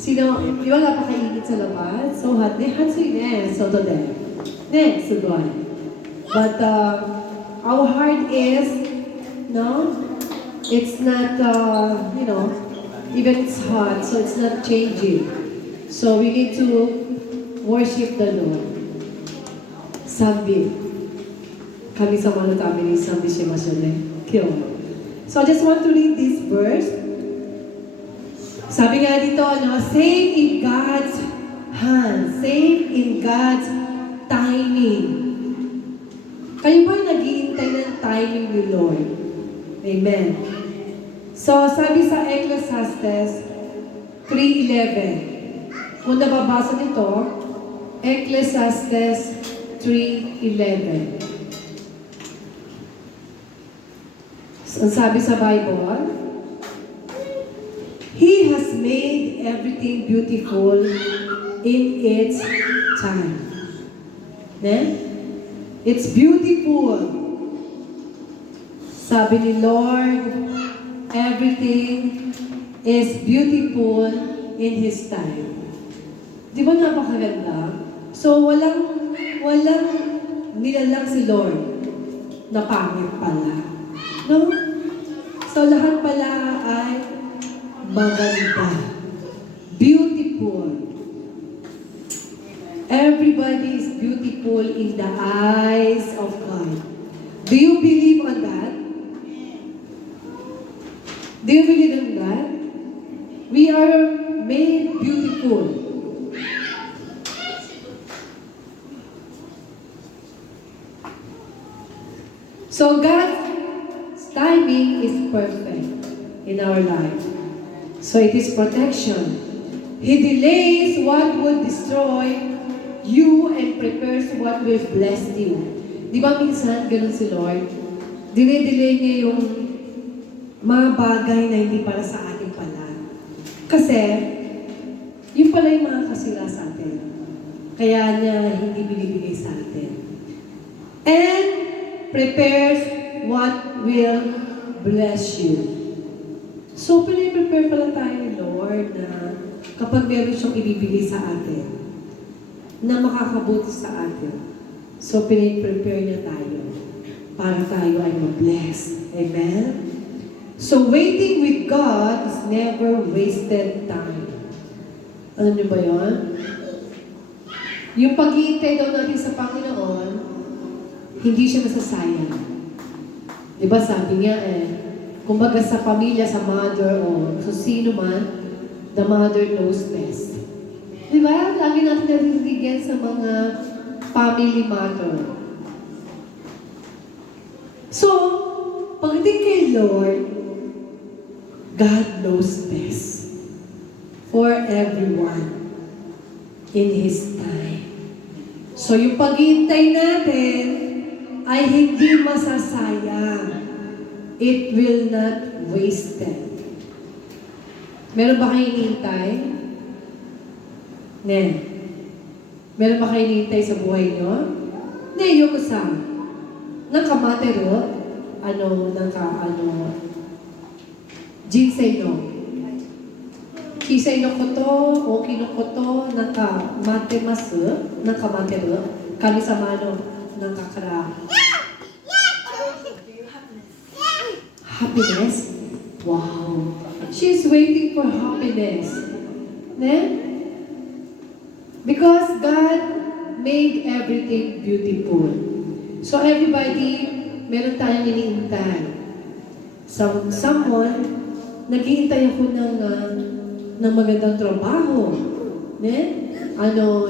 Sino, di ba napakainit sa labas? So hot. 네, 한수이네. 저도 돼. 네, 수고해. But our heart is, no, it's not, even it's hot, so it's not changing. So we need to worship the Lord. Sambi. 神様のために賛美しましょうね。今日も。So I just want to read this verse. Sabi nga dito, safe in God's hands. Safe in God's timing. Kayo ba nag-iintay ng timing ni Lord? Amen. So, sabi sa Ecclesiastes 3:11. Kung nababasa nito, Ecclesiastes 3:11. So, sabi sa Bible, He has made everything beautiful in its time. It's beautiful. Sabi ni Lord, everything is beautiful in His time. Di ba napakaganda? So, walang nilalang si Lord na pangit pala. No? So, lahat pala ay maganda. Beautiful. Everybody is beautiful in the eyes of God. Do you believe on that? Do you believe in that? We are made beautiful. So God's timing is perfect in our life. So it is protection. He delays what would destroy you and prepares what will bless you. Di ba minsan ganun si Lord? Dinay-delay niya yung mga bagay na hindi para sa atin pala. Kasi, yun pala yung mga kasila sa atin. Kaya niya hindi binibigay sa atin. And prepares what will bless you. So, pinipprepare pala tayo ni Lord na kapag meron siyang ibibigay sa atin, na makakabuti sa atin. So, pinipprepare niya tayo para tayo ay ma-bless. Amen? So, waiting with God is never wasted time. Alam niyo ba yun? Yung pag-iintay daw natin sa Panginoon, hindi siya nasasayang. Diba sabi niya kumbaga sa pamilya, sa mother o so sino man, the mother knows best. Diba? Lagi natin narinig sa mga family matter. So, pagdating kay Lord, God knows best for everyone in His time. So, yung paghihintay natin ay hindi masasayang. It will not waste it. Meron ba kayo hinihintay? Meron ba kayo hinihintay sa buhay nyo? Yoko-san. Nakamatero? Jinsei no. Kisei no koto, oki no koto, nakamate-masu? Nakamatero? Kami-sama no, nakakara. Happiness? Wow. She's waiting for happiness. Because God made everything beautiful. So everybody, meron tayong iniintay. Someone, naghihintay ako ng magandang trabaho.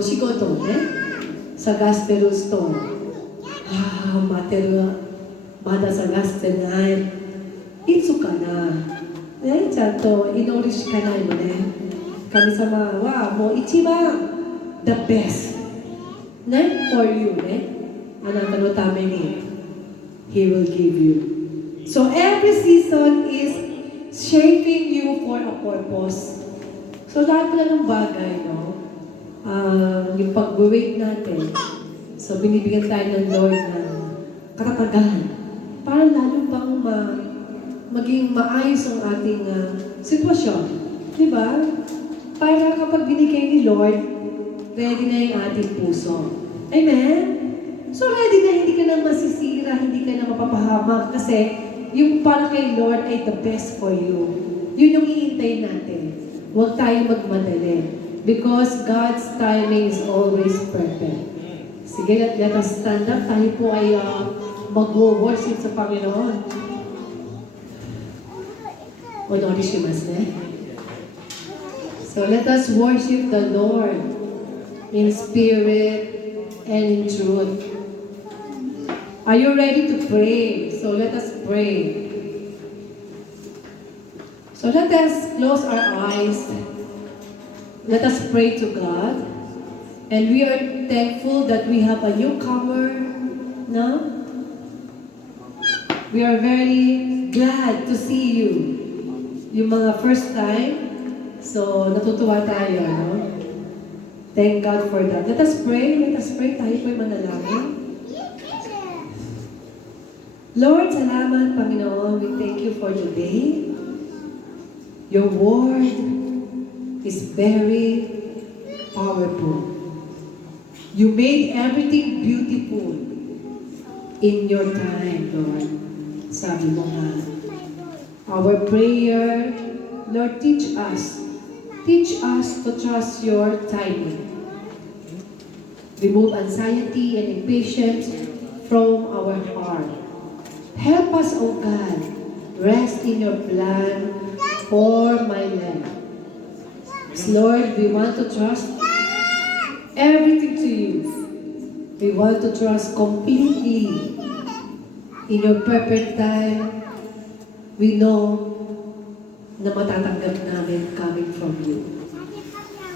Shigoto, sa Gaspero store. Matero, mada sa Gaspero いつかな、ちゃんと祈るしかないのね。神様はもう一番 the best for you あなたのために He will give you. So every season is shaping you for a purpose. So lahat na ng bagay, yung pag-wait natin, so binibigyan tayo ng Lord ng katatagan para lalo pang maging maayos ang ating sitwasyon. Diba? para kapag binigay ni Lord, ready na yung ating puso. Amen? So ready na, hindi ka na masisira, hindi ka na mapapahamak kasi yung para kay Lord ay the best for you. Yun yung iintay natin. Huwag tayo magmadali. Because God's timing is always perfect. Sige, let us stand up. Tayo po ay mag-worship sa Panginoon. O, norishimasu ne. So let us worship the Lord in spirit and in truth. Are you ready to pray? So let us pray. So let us close our eyes. Let us pray to God. And we are thankful that we have a newcomer now. We are very glad to see you. Yung mga first time, so natutuwa tayo, no? Thank God for that. Let us pray. Let us pray. Tayo po'y manalangin. Lord, salamat, Panginoon. We thank you for today. Your word is very powerful. You made everything beautiful in your time, Lord. Sabi mo nga. Our prayer, Lord, teach us. Teach us to trust your timing. Remove anxiety and impatience from our heart. Help us, O God, rest in your plan for my life. Lord, we want to trust everything to you. We want to trust completely in your perfect time. We know na matatanggap namin coming from you.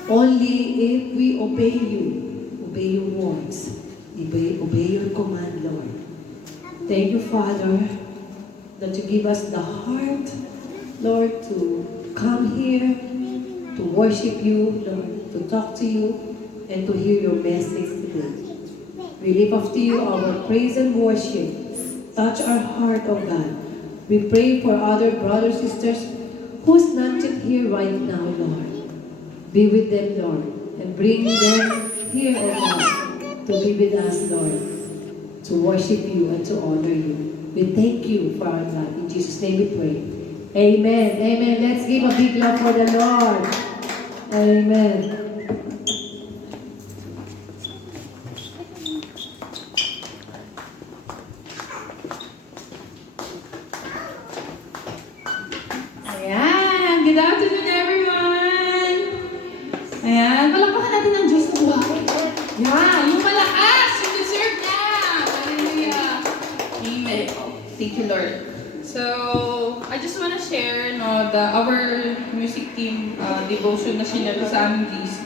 Only if we obey you, obey your words, obey your command, Lord. Thank you, Father, that you give us the heart, Lord, to come here, to worship you, Lord, to talk to you, and to hear your message today. We lift up to you our praise and worship. Touch our heart, oh God. We pray for other brothers, sisters, who's not yet here right now, Lord. Be with them, Lord, and bring them here, oh God, to be with us, Lord, to worship you and to honor you. We thank you for our God. In Jesus' name we pray. Amen. Amen. Let's give a big love for the Lord. Amen. Ayan. Good afternoon, everyone. Ayan. Palakpakan natin ang Diyos na buhay. Yan. Yung malakas. Yung deserve niya. Hallelujah. Amen. Thank you, Lord. So, I just want to share our music team devotion na sinero sa aming DC.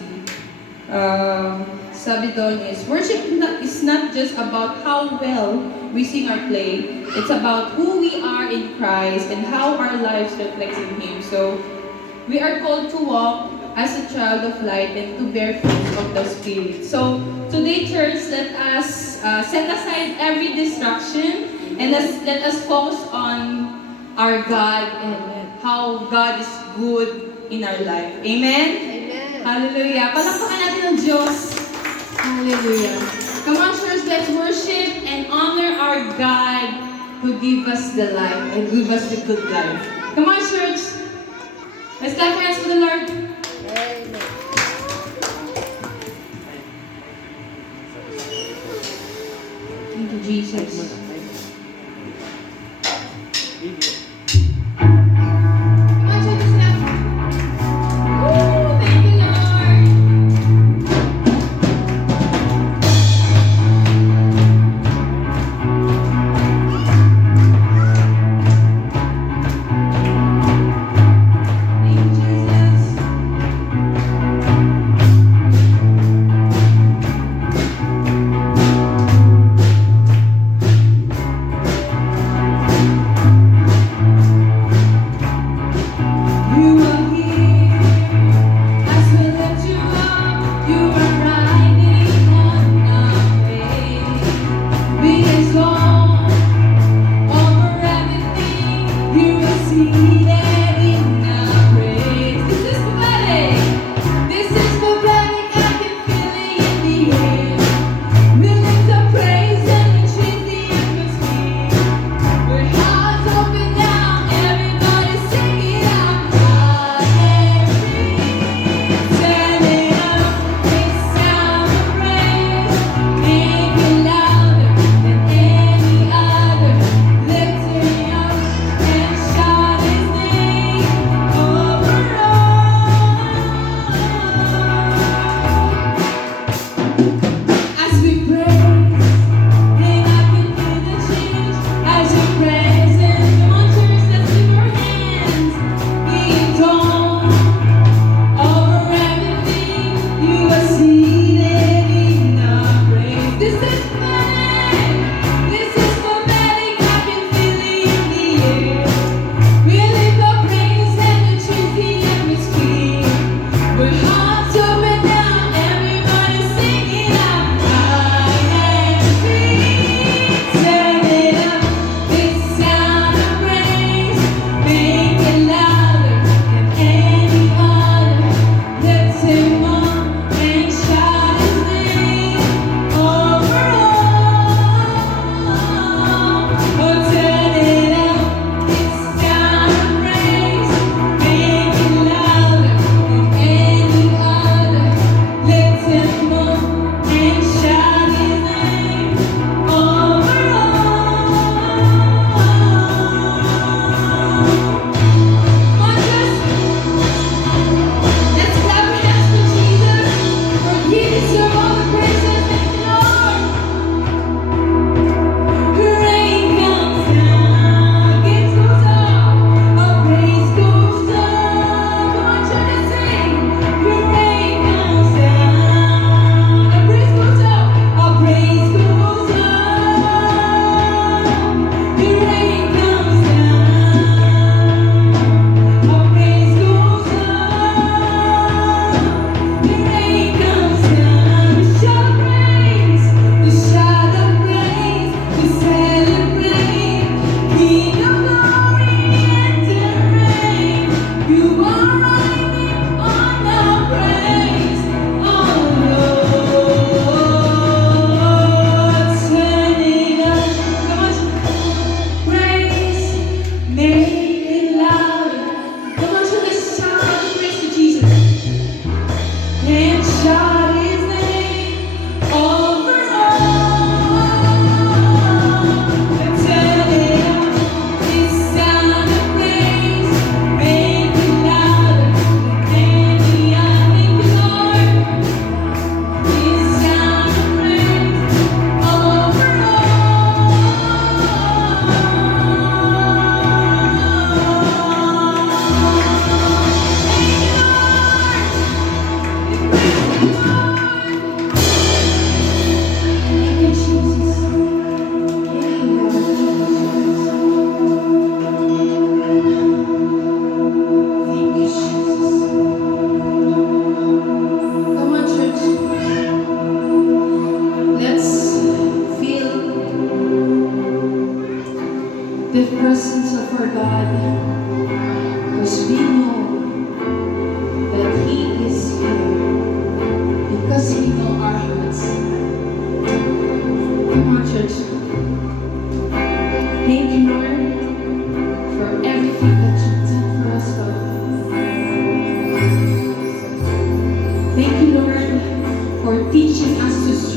Sabi doon is, worship is not just about how well we sing or play. It's about who we are in Christ and how our lives reflect in Him. So, we are called to walk as a child of light and to bear fruit of the Spirit. So, today, church, let us set aside every distraction and let us focus on our God and how God is good in our life. Amen? Amen. Hallelujah. Palakpakan natin ang Diyos. Hallelujah. Come on, church, let's worship and honor our God who give us the life and give us the good life. Come on, church. Let's clap our hands for the Lord. Amen. Thank you, Jesus.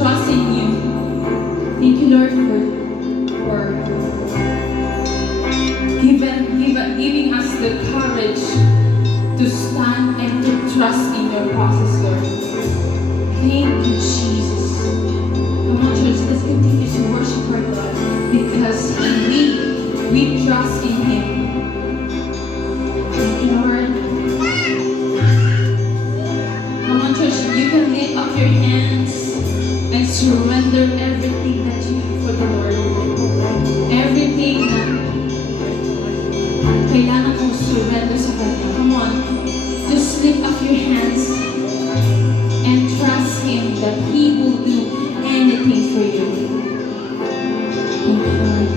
trust in you. Thank you, Lord, for giving us the courage to stand and to trust in your process, Lord. Thank you, Jesus. Come on, church, let's continue to worship our God because we trust in Him. Thank you, Lord. Come on, church, you can lift up your hands and surrender everything that you have for the Lord. Everything na kailangan mong surrender sa Kanya. Come on, just lift up your hands and trust Him that He will do anything for you. Thank you, Lord.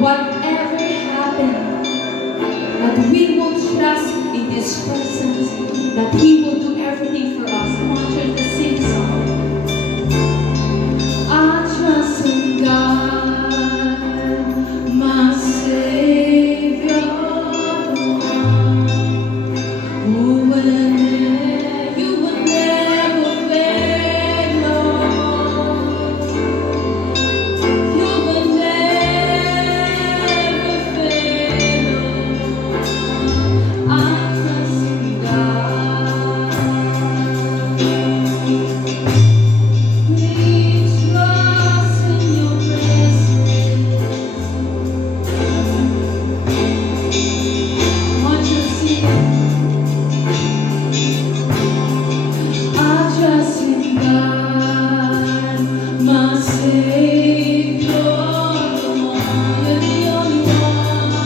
whatever happened, that we will trust in His presence, that He will do everything for us. Come on, church, let's sing a song. I trust in God, my Savior, who will you will never fail, Lord. You will never fail, Lord. I trust in God. We trust in Your presence. Want you to sing it? I trust in God, my Savior, the one, You're the only one.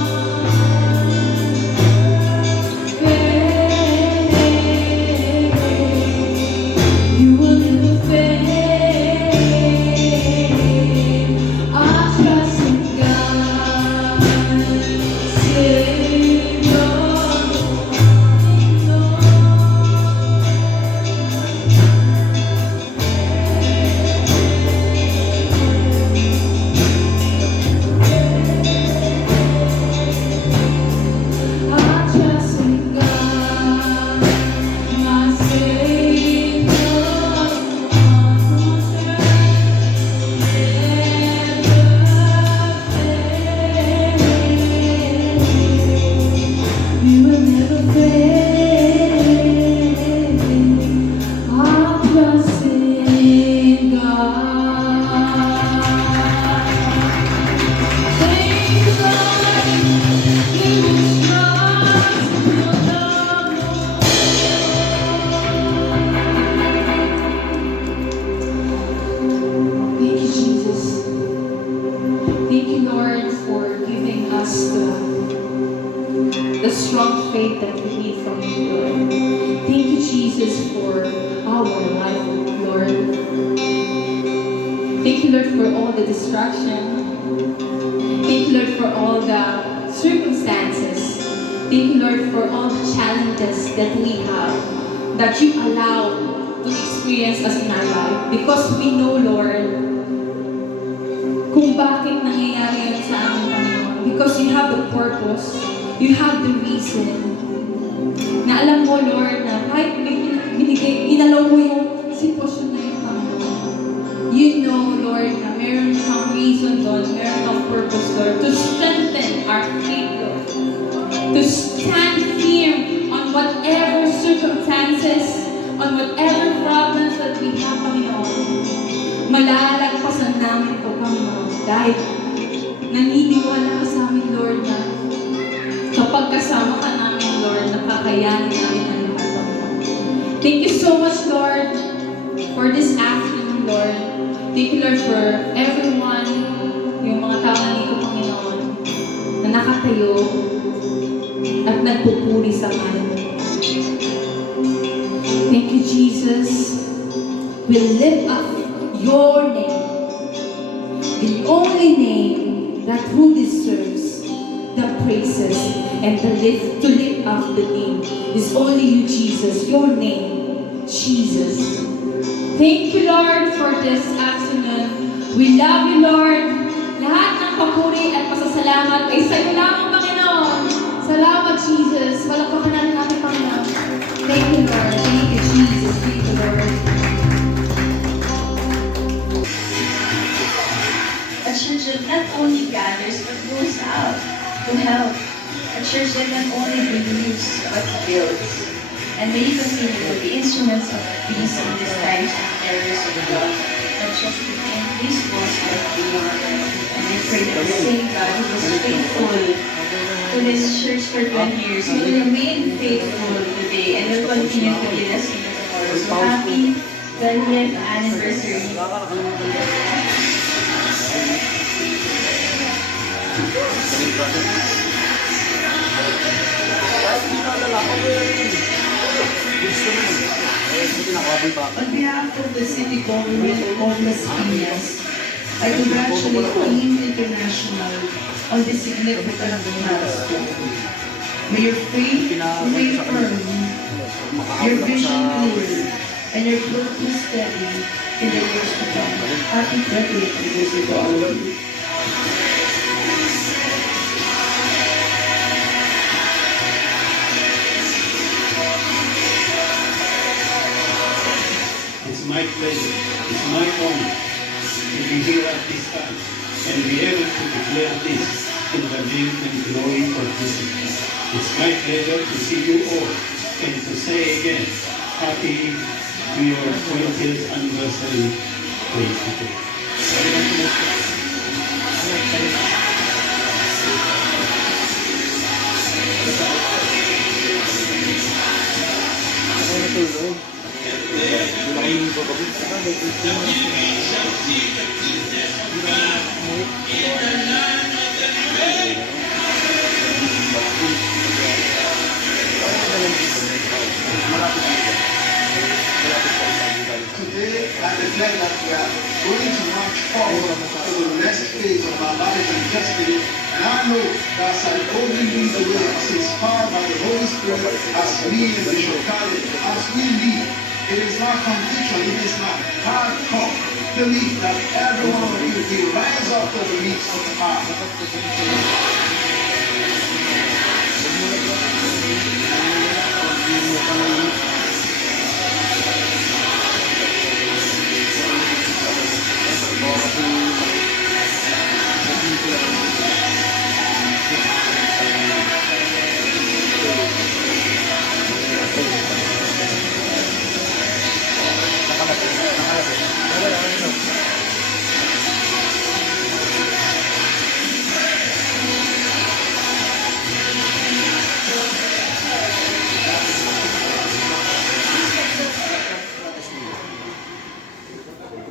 You will never fail. I trust in God, Savior, the one. I trust in God, my Savior, You will never fail. I trust in God. Thank you, Lord. We will trust in Your love, Lord. Thank you, Jesus. Thank you, Lord, for giving us the strong faith that we need from You, Lord. Thank you, Jesus, for our life, Lord. Thank you, Lord, for all the distraction. Thank you, Lord, for all the circumstances. Thank you, Lord, for all the challenges that we have, that You allow to experience us in our life. Because we know, Lord, kung bakit nangyayari yun sa amin, Panginoon. Because You have the purpose. You have the reason. Na alam mo, Lord, na kahit inalaw mo yung sitwasyon na yun, Panginoon. You know, Lord, na meron kang reason doon, meron kang purpose, Lord, to strengthen our faith, Lord. To stand firm on whatever circumstances, on whatever problems that we have, Panginoon. Malalagpasan namin ito, Panginoon. Dahil naniniwala ka sa amin, Lord, na kapag kasama ka namin, Lord, nakakayanin namin ang lahat, Panginoon. Thank you so much, Lord, for this afternoon, Lord. Thank you, Lord, for everyone, yung mga tao na dito, Panginoon, na nakatayo at nagpupuri sa ngalan mo. Thank you, Jesus. We lift up Your name, the only name that who deserves the praises and to lift up the name is only You, Jesus. Your name, Jesus. Thank you, Lord, for this afternoon. We love You, Lord. Lahat ng papuri at pasasalamat ay sa Iyo lamang, Panginoon. Salamat, Jesus. Palakpakan natin natin, Panginoon. Thank you, Lord. Thank you, Jesus. Thank you, Lord. A church that not only gathers but goes out to help. A church that not only believes but builds. And may you continue to be instruments of peace in these times of errors of God, not just within this walls but beyond. And I pray that the same God who was faithful to this church for 20 years will remain faithful today and will continue to lead us into tomorrow. So happy 20th anniversary. On behalf of the City Government of Las Piñas, I congratulate Team International on this significant milestone. May your faith remain firm, your vision clear, and your purpose steady in the years to come. Happy 28th anniversary to all of you. It's my pleasure, it's my honor to be here at this time and be able to declare this in the name and glory of Jesus. It's my pleasure to see you all and to say again, happy to your 20th anniversary praise today. Today, I declare that we are going to march forward to the next phase of our lives and destiny. And I know that as I boldly lead the way, as inspired by the Holy Spirit, as me and Bishop Khaled, as we lead, it is my conviction, it is my hardcore belief that every one of you will rise up to the needs of the heart.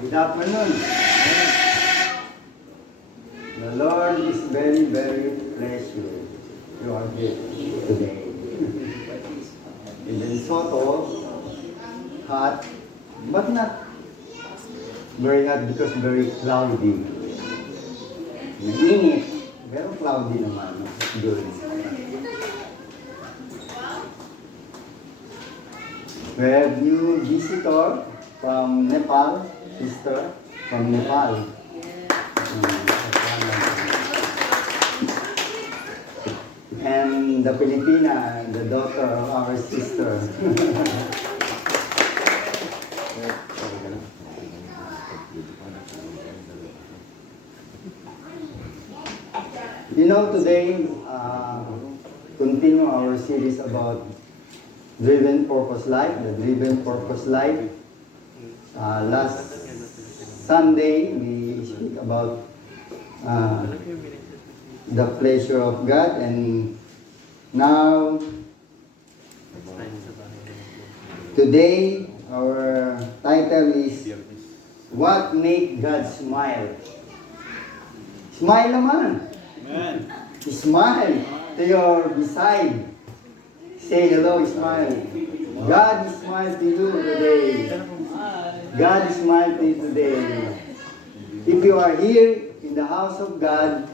Good afternoon. The Lord is very, very pleased you are here today. In Lesotho, hot, but not very hot because very cloudy. Mainit, pero cloudy naman. Good. We have new visitor from Nepal, sister from Nepal. And the Filipina, the daughter of our sister. You know, today, continue our series about Driven Purpose Life, the Driven Purpose Life. Last Sunday, we speak about the pleasure of God, and now, today, our title is What Make God Smile? Smile naman! Amen. Smile to your beside. Say hello, smile. God smile to you today. God smile to you today. If you are here in the house of God,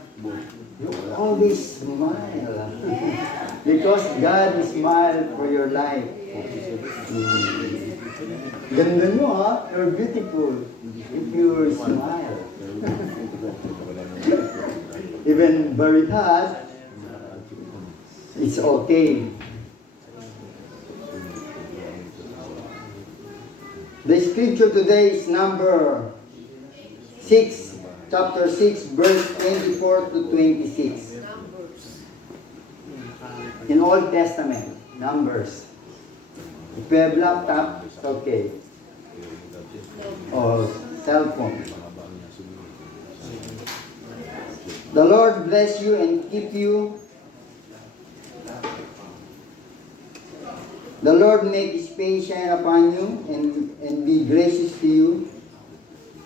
you always smile. Because God smile for your life. Ganda mo ha? You're beautiful. If you smile. Even very hot, it's okay. The scripture today is number 6, chapter 6, verse 24 to 26. In Old Testament, Numbers. If you have laptop, it's okay. Or cell phone. The Lord bless you and keep you. The Lord make His face shine upon you and be gracious to you.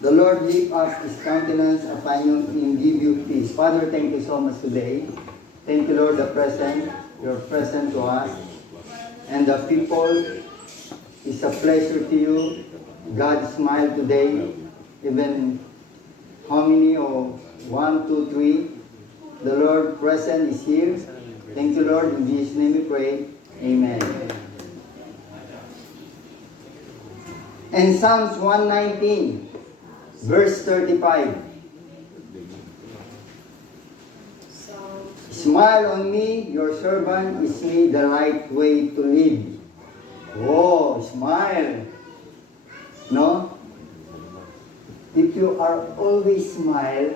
The Lord lift up His countenance upon you and give you peace. Father, thank you so much today. Thank you, Lord, your present to us. And the people, it's a pleasure to you. God smiled today. Even how many, or 1, 2, 3, the Lord present is here. Thank you, Lord. In Jesus' name we pray. Amen. And Psalms 119, verse 35. Smile on me, your servant is me the right way to live. Oh, smile. No? If you are always smile,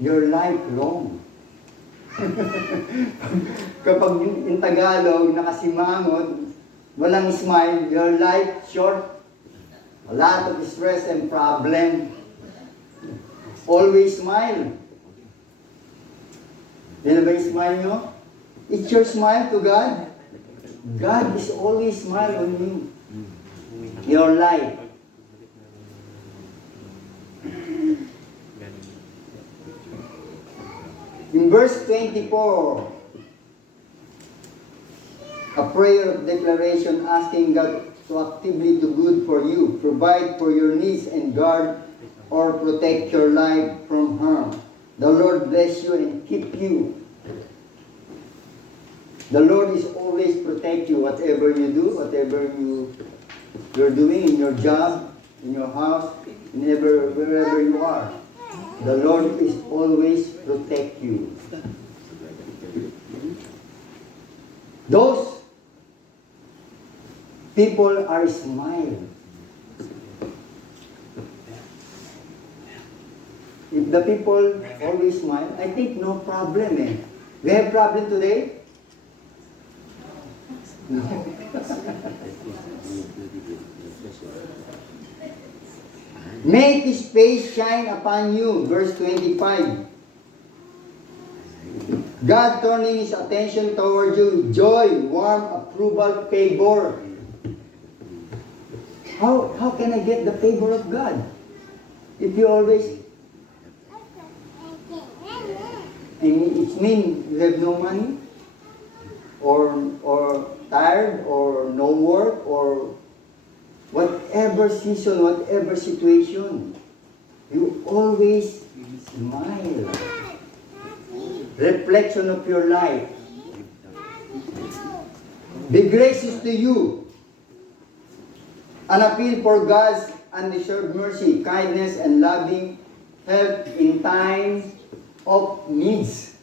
your life long. Kapag in Tagalog, nakasimangot, walang smile, your life short. A lot of stress and problem. Always smile. Yan ba yung smile nyo? It's your smile to God. God is always smile on you. Your life. In verse 24, a prayer of declaration asking God to actively do good for you, provide for your needs, and guard or protect your life from harm. The Lord bless you and keep you. The Lord is always protect you, whatever you do, whatever you're doing in your job, in your house, wherever you are. The Lord is always protect you. Those people are smiling. If the people always smile, I think no problem eh. We have problem today? No. Make His face shine upon you. Verse 25. God turning His attention toward you. Joy, warm approval, favor. How can I get the favor of God? If you always... it means you have no money? Or tired? Or no work? Or whatever season, whatever situation, you always smile. Reflection of your life. Be gracious to you. An appeal for God's undeserved mercy, kindness, and loving help in times of needs.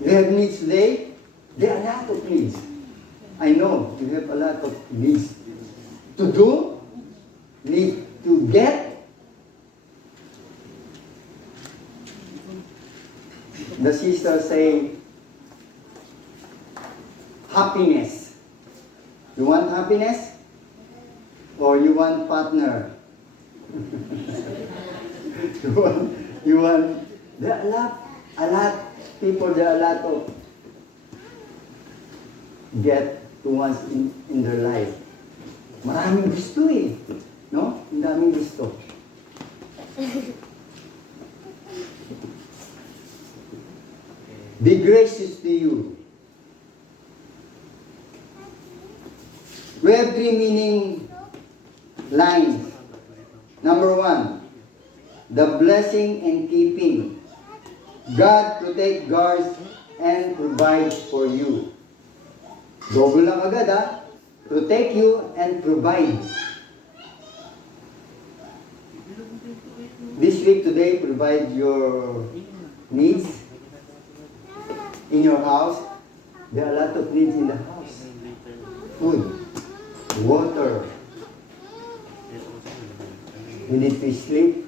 You have needs today? There are a lot of needs. I know you have a lot of needs to do, need to get. The sister say, happiness. You want happiness? Or you want partner? you want, there are a lot people, there are a lot of get to once in their life. Maraming gusto eh. No? Ang daming gusto. Be gracious to you. We have three meaning lines. Number one, the blessing and keeping. God protect, guards, and provides for you. Double lang agad ha. Protect you and provide. This week today, provide your needs in your house. There are a lot of needs in the house. Food, water. You need to sleep.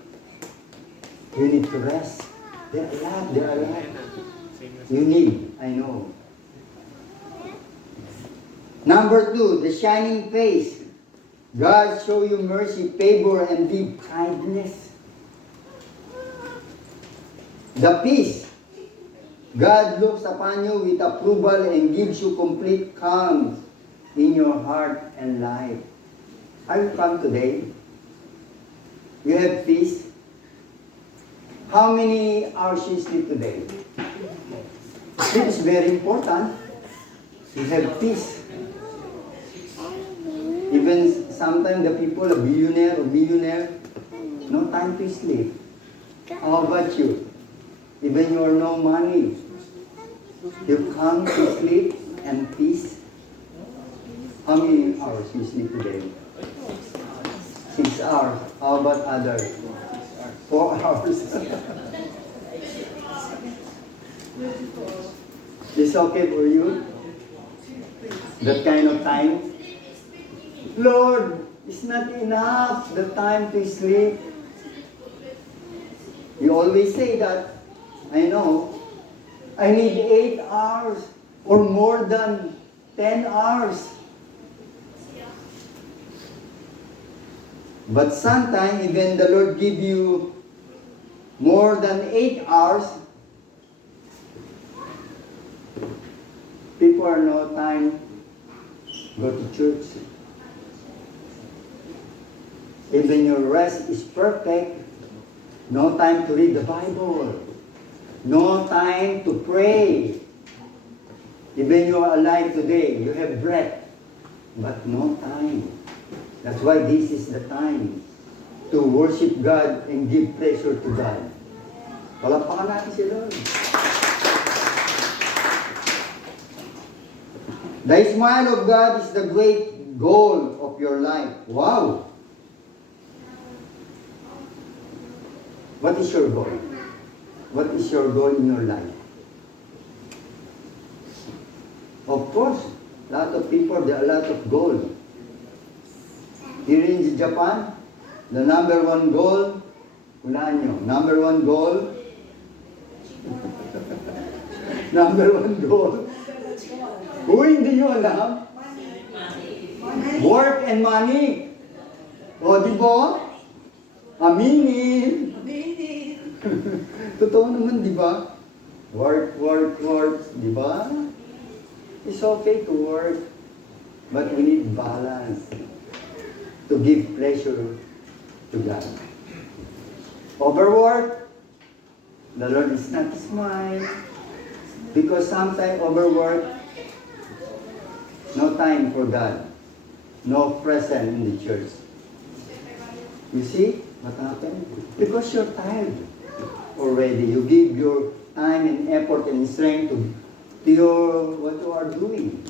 You need to rest. There are a lot. You need, I know. Number two, the shining face. God show you mercy, favor, and deep kindness. The peace. God looks upon you with approval and gives you complete calm in your heart and life. Are you calm today? You have peace? How many hours you sleep today? Sleep is very important. You have peace. Even sometimes the people, a billionaire or millionaire, no time to sleep. How about you? even you are no money, you come to sleep and peace. How many hours you sleep today? 6 hours. How about others? 4 hours. It's okay for you? That kind of time? Lord, it's not enough the time to sleep. You always say that. I know. I need 8 hours or more than 10 hours. But sometimes even the Lord give you more than 8 hours, people are no time go to church. Even your rest is perfect, no time to read the Bible, no time to pray. Even you are alive today, you have breath, but no time. That's why this is the time to worship God and give pleasure to God. Palakpakan natin si Lord. The smile of God is the great goal of your life. Wow! What is your goal? What is your goal in your life? Of course, a lot of people, there are a lot of goals. Here in Japan, the number one goal, unahan nyo, number one goal, number one goal, hindi nyo alam? Work and money. O, di ba? Aminin. Totoo naman, di ba? Work, di ba? It's okay to work, but we need balance to give pleasure to God. Overwork, the Lord is not smile, because sometimes overwork, no time for God, no presence in the church. You see what happened? Because you're tired already. You give your time and effort and strength to your what you are doing.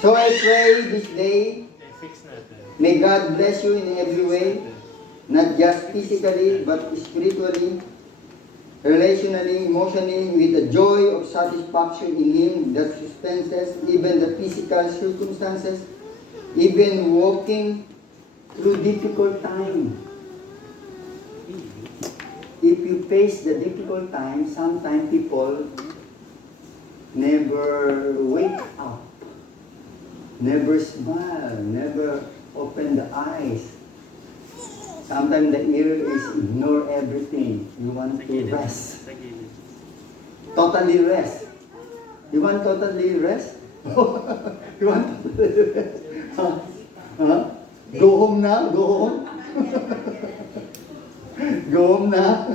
So I pray this day, may God bless you in every way, not just physically, but spiritually, relationally, emotionally, with the joy of satisfaction in Him that sustains even the physical circumstances, even walking through difficult time. If you face the difficult time, sometimes people never wake up, never smile, never open the eyes. Sometimes the ear is ignore everything. You want to rest. Totally rest. You want totally rest? You want totally rest? Huh? Go home na? Go home? Go home na?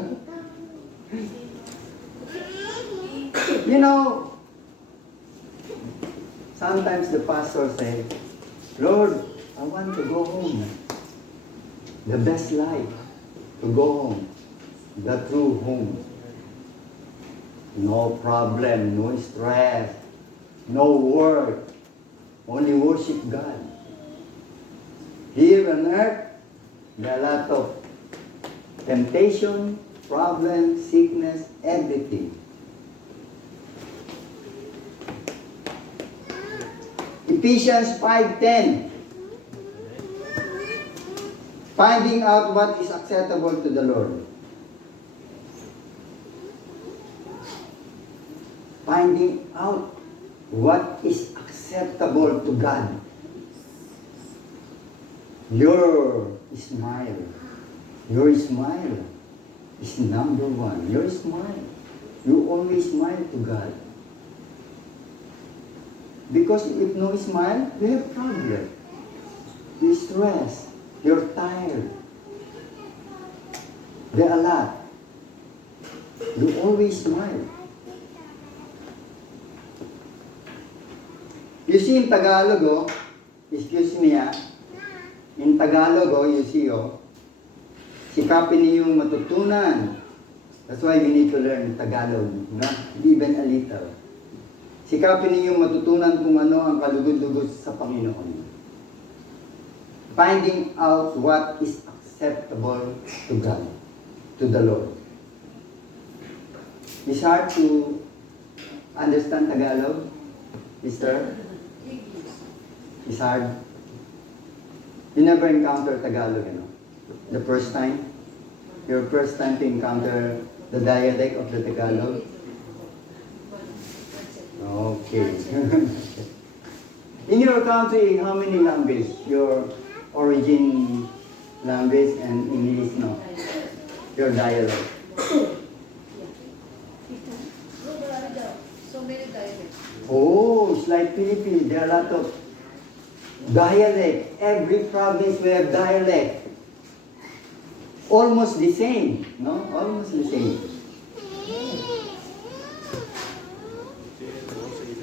You know, sometimes the pastor say, Lord, I want to go home. The best life, to go home. The true home. No problem, no stress, no work. Only worship God. Here on earth, there are a lot of temptation, problem, sickness, everything. Ephesians 5:10. Finding out what is acceptable to the Lord. Finding out what is acceptable to God. Your smile is number one. Your smile. You always smile to God. Because if no smile, you have problem. You stress. You're tired. There are a lot. You always smile. You see in Tagalog, excuse me in Tagalog, you see, Sikapin ninyong matutunan. That's why we need to learn Tagalog, no? Even a little. Sikapin ninyong matutunan kung ano ang kalugod-lugod sa Panginoon. Finding out what is acceptable to God, to the Lord. It's hard to understand Tagalog, Mister? It's hard. You never encounter Tagalog, you know? The first time? Your first time to encounter the dialect of the Tagalog? Okay. In your country, how many languages? Your origin language and English, no? Your dialect. So many dialects. Oh, it's like Philippines. There are a lot of dialect. Every province we have dialect. Almost the same, no? Almost the same.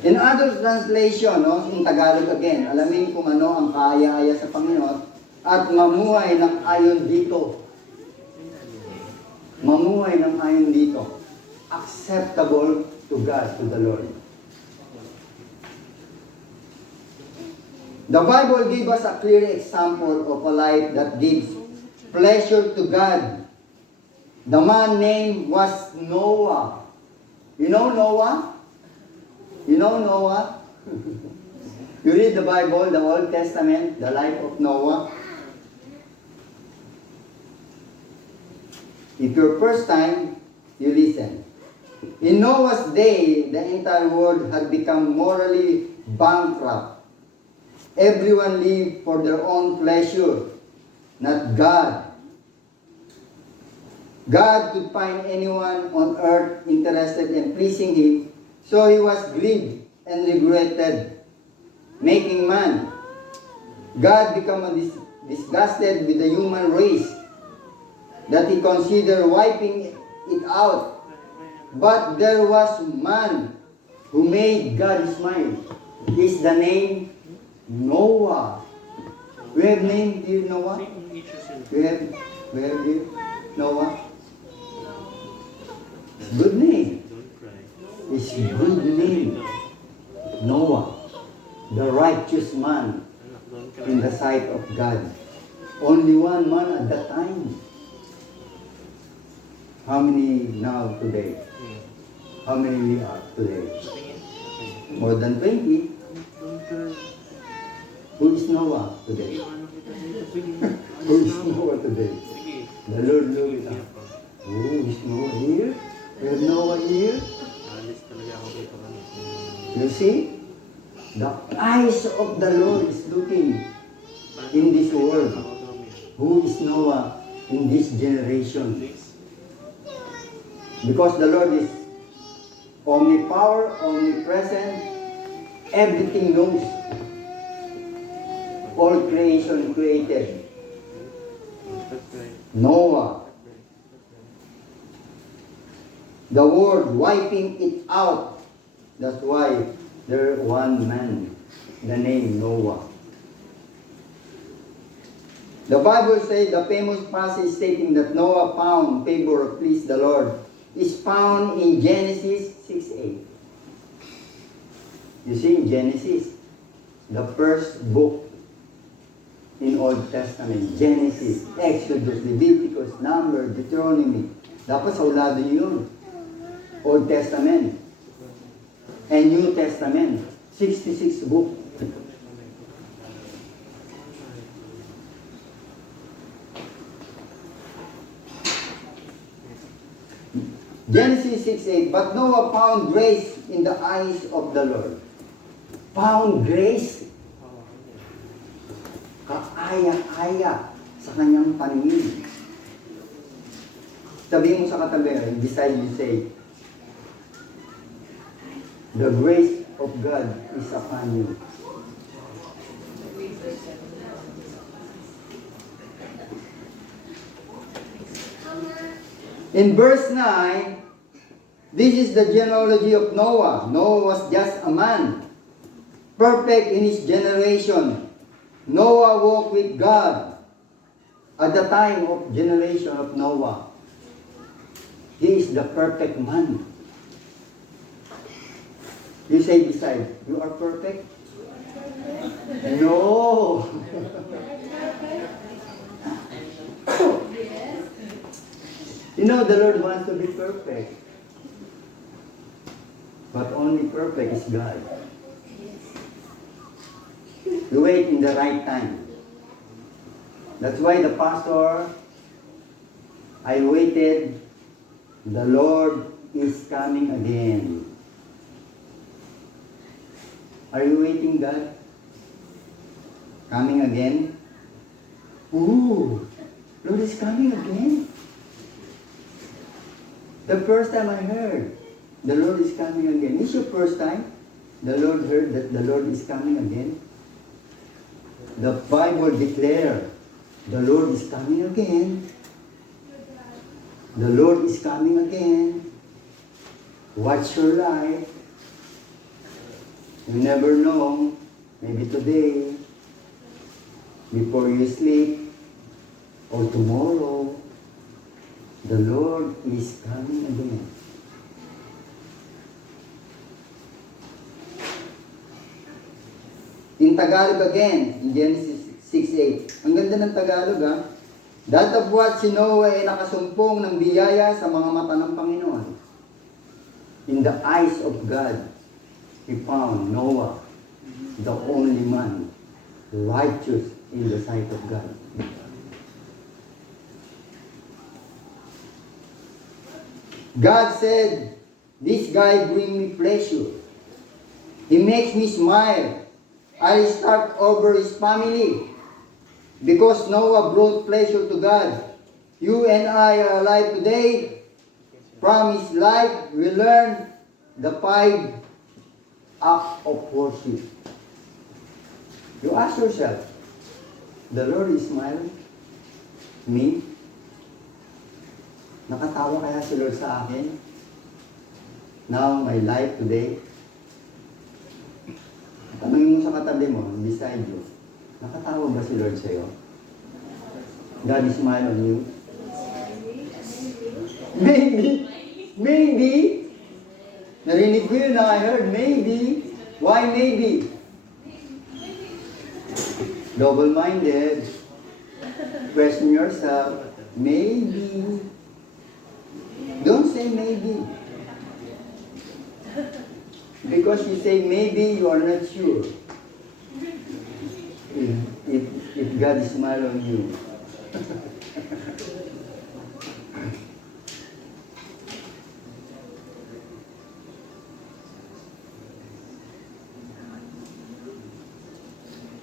In other translation, no, in Tagalog again, alamin kung ano ang kaaya-aya sa Panginoon at mamuhay ng ayon dito. Mamuhay ng ayon dito. Acceptable to God, to the Lord. The Bible gives us a clear example of a life that gives pleasure to God. The man name was Noah. You know Noah? You know Noah? You read the Bible, the Old Testament, the life of Noah. If your first time, you listen. In Noah's day, the entire world had become morally bankrupt. Everyone lived for their own pleasure, not God. God could find anyone on earth interested in pleasing Him, so He was grieved and regretted making man. God became disgusted with the human race that He considered wiping it out. But there was man who made God smile. Is the name Noah. We have name here Noah? We have here Noah? Good name. It's good name. Noah. The righteous man in the sight of God. Only one man at that time. How many now today? How many we are today? More than 20. Who is Noah today? Who is Noah today? The Lord look it up. Oh, is Noah here? We have Noah here? You see? The eyes of the Lord is looking in this world. Who is Noah in this generation? Because the Lord is omnipower, omnipresent, everything knows. All creation created. Noah. The word wiping it out. That's why there one man, the name Noah. The Bible says the famous passage stating that Noah found favor or pleased the Lord is found in Genesis 6:8. You see, in Genesis, the first book in Old Testament, Genesis, Exodus, Leviticus, Numbers, Deuteronomy. Dapat sa ulado niyo yun. Old Testament and New Testament, 66 book. Genesis 6:8, but Noah found grace in the eyes of the Lord. Found grace. Kaaya-aya sa kanyang paningin. Sabihin mo sa katabi, beside you say, the grace of God is upon you. In verse 9, this is the genealogy of Noah. Noah was just a man, perfect in his generation. Noah walked with God. At the time of generation of Noah, he is the perfect man. You say beside, you are perfect? No. You know, the Lord wants to be perfect. But only perfect is God. You wait in the right time. That's why the pastor, I waited, the Lord is coming again. Are you waiting, God? Coming again? Ooh, Lord is coming again. The first time I heard, the Lord is coming again. Is your first time the Lord heard that the Lord is coming again? The Bible declares, the Lord is coming again. The Lord is coming again. Watch your life. You never know. Maybe today, before you sleep, or tomorrow, the Lord is coming again. In Tagalog again, in Genesis 6:8. Ang ganda ng Tagalog ha. Datapwat si Noah ay nakasumpong ng biyaya sa mga mata ng Panginoon. In the eyes of God, he found Noah, the only man, righteous in the sight of God. God said, this guy brings me pleasure. He makes me smile. I start over his family. Because Noah brought pleasure to God. You and I are alive today. From his life, we learn the 5 acts of worship. You ask yourself, the Lord is smiling? Me? Nakatawa kaya si Lord sa akin? Now, my life today? Tanungin mo sa katabi mo, beside you, nakatawa ba si Lord sa'yo? God is smile on you? Maybe. Maybe. Narinig ko yun na I heard, maybe. Why maybe? Double-minded. Question yourself, maybe. Don't say maybe. Because you say maybe, you are not sure. If God is smile on you.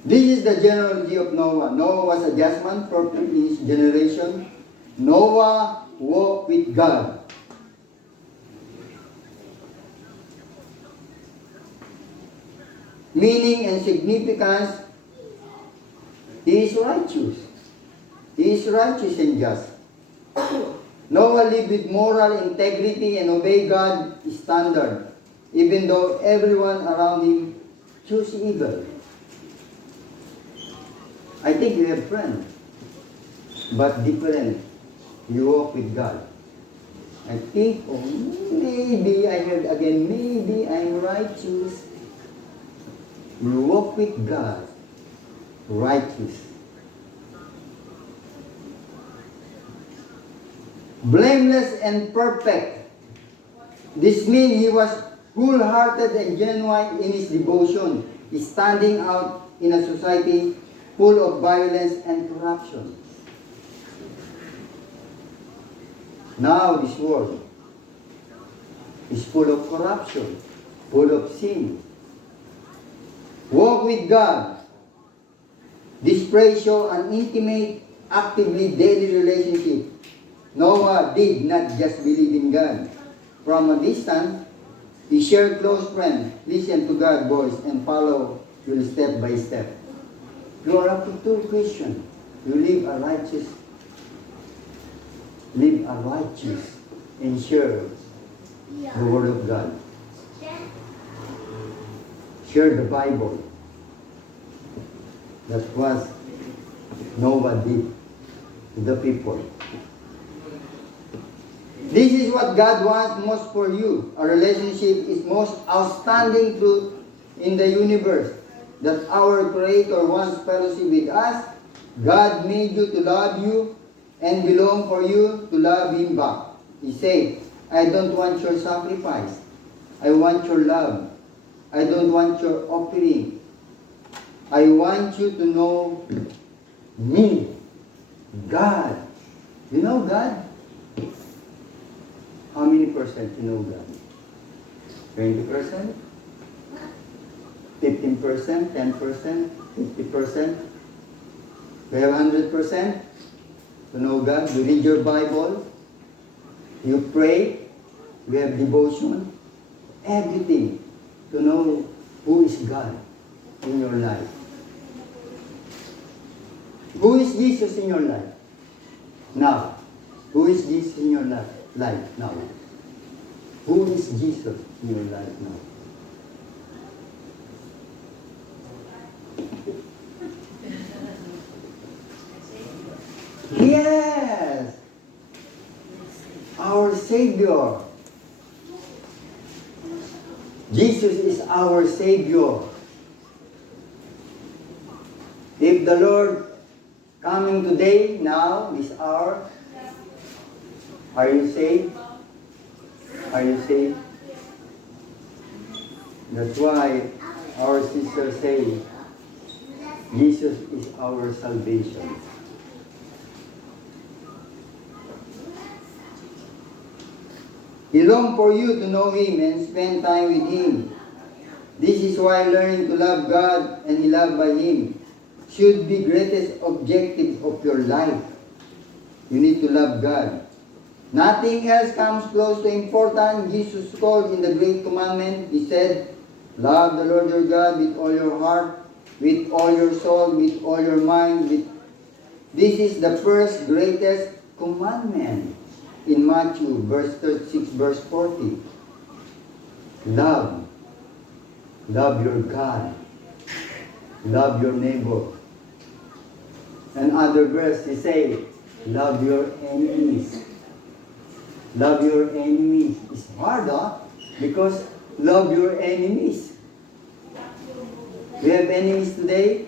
This is the genealogy of Noah. Noah was a just man, perfect in his generation. Noah walked with God. Meaning and significance, he is righteous. He is righteous and just. Noah lived with moral integrity and obeyed God's standard, even though everyone around him chose evil. I think you have friends, but different. You walk with God. I think, oh, maybe I heard again, maybe I'm righteous. You walk with God, righteous. Blameless and perfect. This means he was wholehearted and genuine in his devotion, standing out in a society full of violence and corruption. Now this world is full of corruption, full of sin. Walk with God. This praise show an intimate, actively daily relationship. Noah did not just believe in God. From a distance, he shared close friends, listen to God's voice, and follow you step by step. You are a true Christian. You live a righteous, and share the Word of God. Share the Bible. That was Noah did. to the people. This is what God wants most for you. A relationship is most outstanding truth in the universe. That our Creator wants fellowship with us. God made you to love you and belong for you to love Him back. He said, I don't want your sacrifice. I want your love. I don't want your offering. I want you to know me, God. You know God? How many percent you know God? 20%? 15%? 10%? 50%? We have 100% to know God. You read your Bible. You pray. We have devotion. Everything to know who is God in your life. Who is Jesus in your life? Now. Who is Jesus in your life now? Who is Jesus in your life now? Yes! Our Savior. Jesus is our Savior. If the Lord coming today, now, this hour, are you saved? Are you saved? That's why our sister say, Jesus is our salvation. He longed for you to know Him and spend time with Him. This is why learning to love God and be loved by Him should be greatest objective of your life. You need to love God. Nothing else comes close to important. Jesus called in the Great Commandment. He said, love the Lord your God with all your heart, with all your soul, with all your mind. This is the first greatest commandment. In Matthew, verse 36, verse 40. Love. Love your God. Love your neighbor. And other verse, he say, love your enemies. Love your enemies. It's hard, because love your enemies. You have enemies today?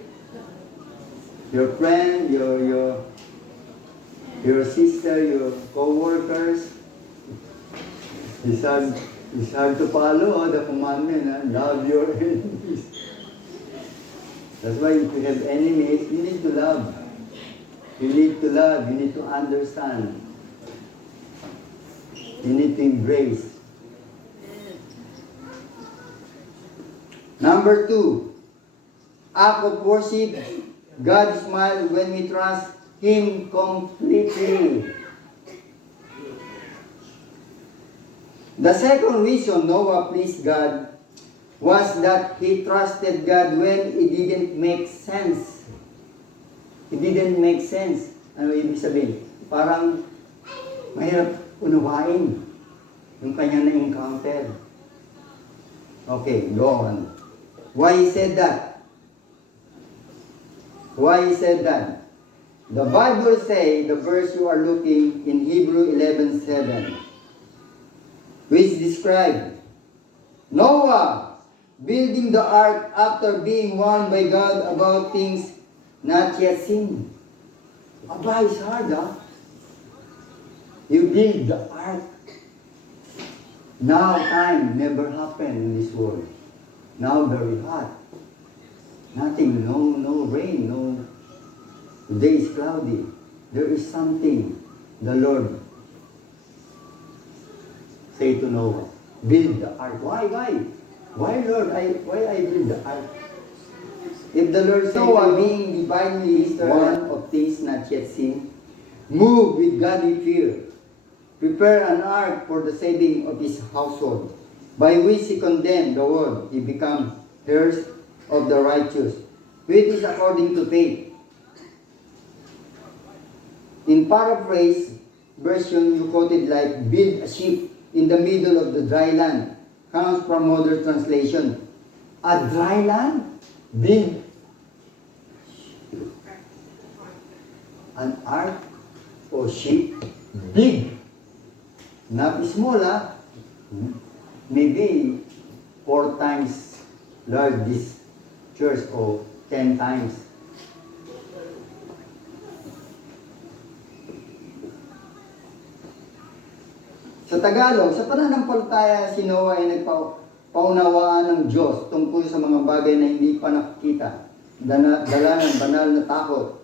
Your friend, your sister, your co-workers. It's hard to follow the commandment. Love your enemies. That's why if you have enemies, you need to love. You need to love. You need to understand. You need to embrace. Number 2, act of worship. God smiles when we trust Him completely. The second reason Noah pleased God was that he trusted God when it didn't make sense. It didn't make sense. Ano ibig sabihin? Parang mahirap unawain yung kanya na-encounter. Okay, go on. Why he said that? Why he said that? The Bible say, the verse you are looking in Hebrew 11:7, which describe Noah building the ark after being warned by God about things not yet seen. Aba, it's hard, You build the ark. Now time never happened in this world. Now very hot. Nothing, no rain, no. The day is cloudy. There is something the Lord say to Noah, build the ark. Why? Why, Lord? Why I build the ark? If the Lord said, Noah, being divinely warned of things not yet seen, move with godly fear, prepare an ark for the saving of his household, by which he condemned the world, he became heirs of the righteous, which is according to faith. In paraphrase version, you quoted like, build a ship in the middle of the dry land. Comes from modern translation. A dry land? Build an ark or ship, big. Not small, maybe 4 times large this church or 10 times. Sa Tagalog, sa pananampalataya, si Noah ay nagpaunawaan ng Diyos tungkol sa mga bagay na hindi pa nakikita. Dala ng banal na takot.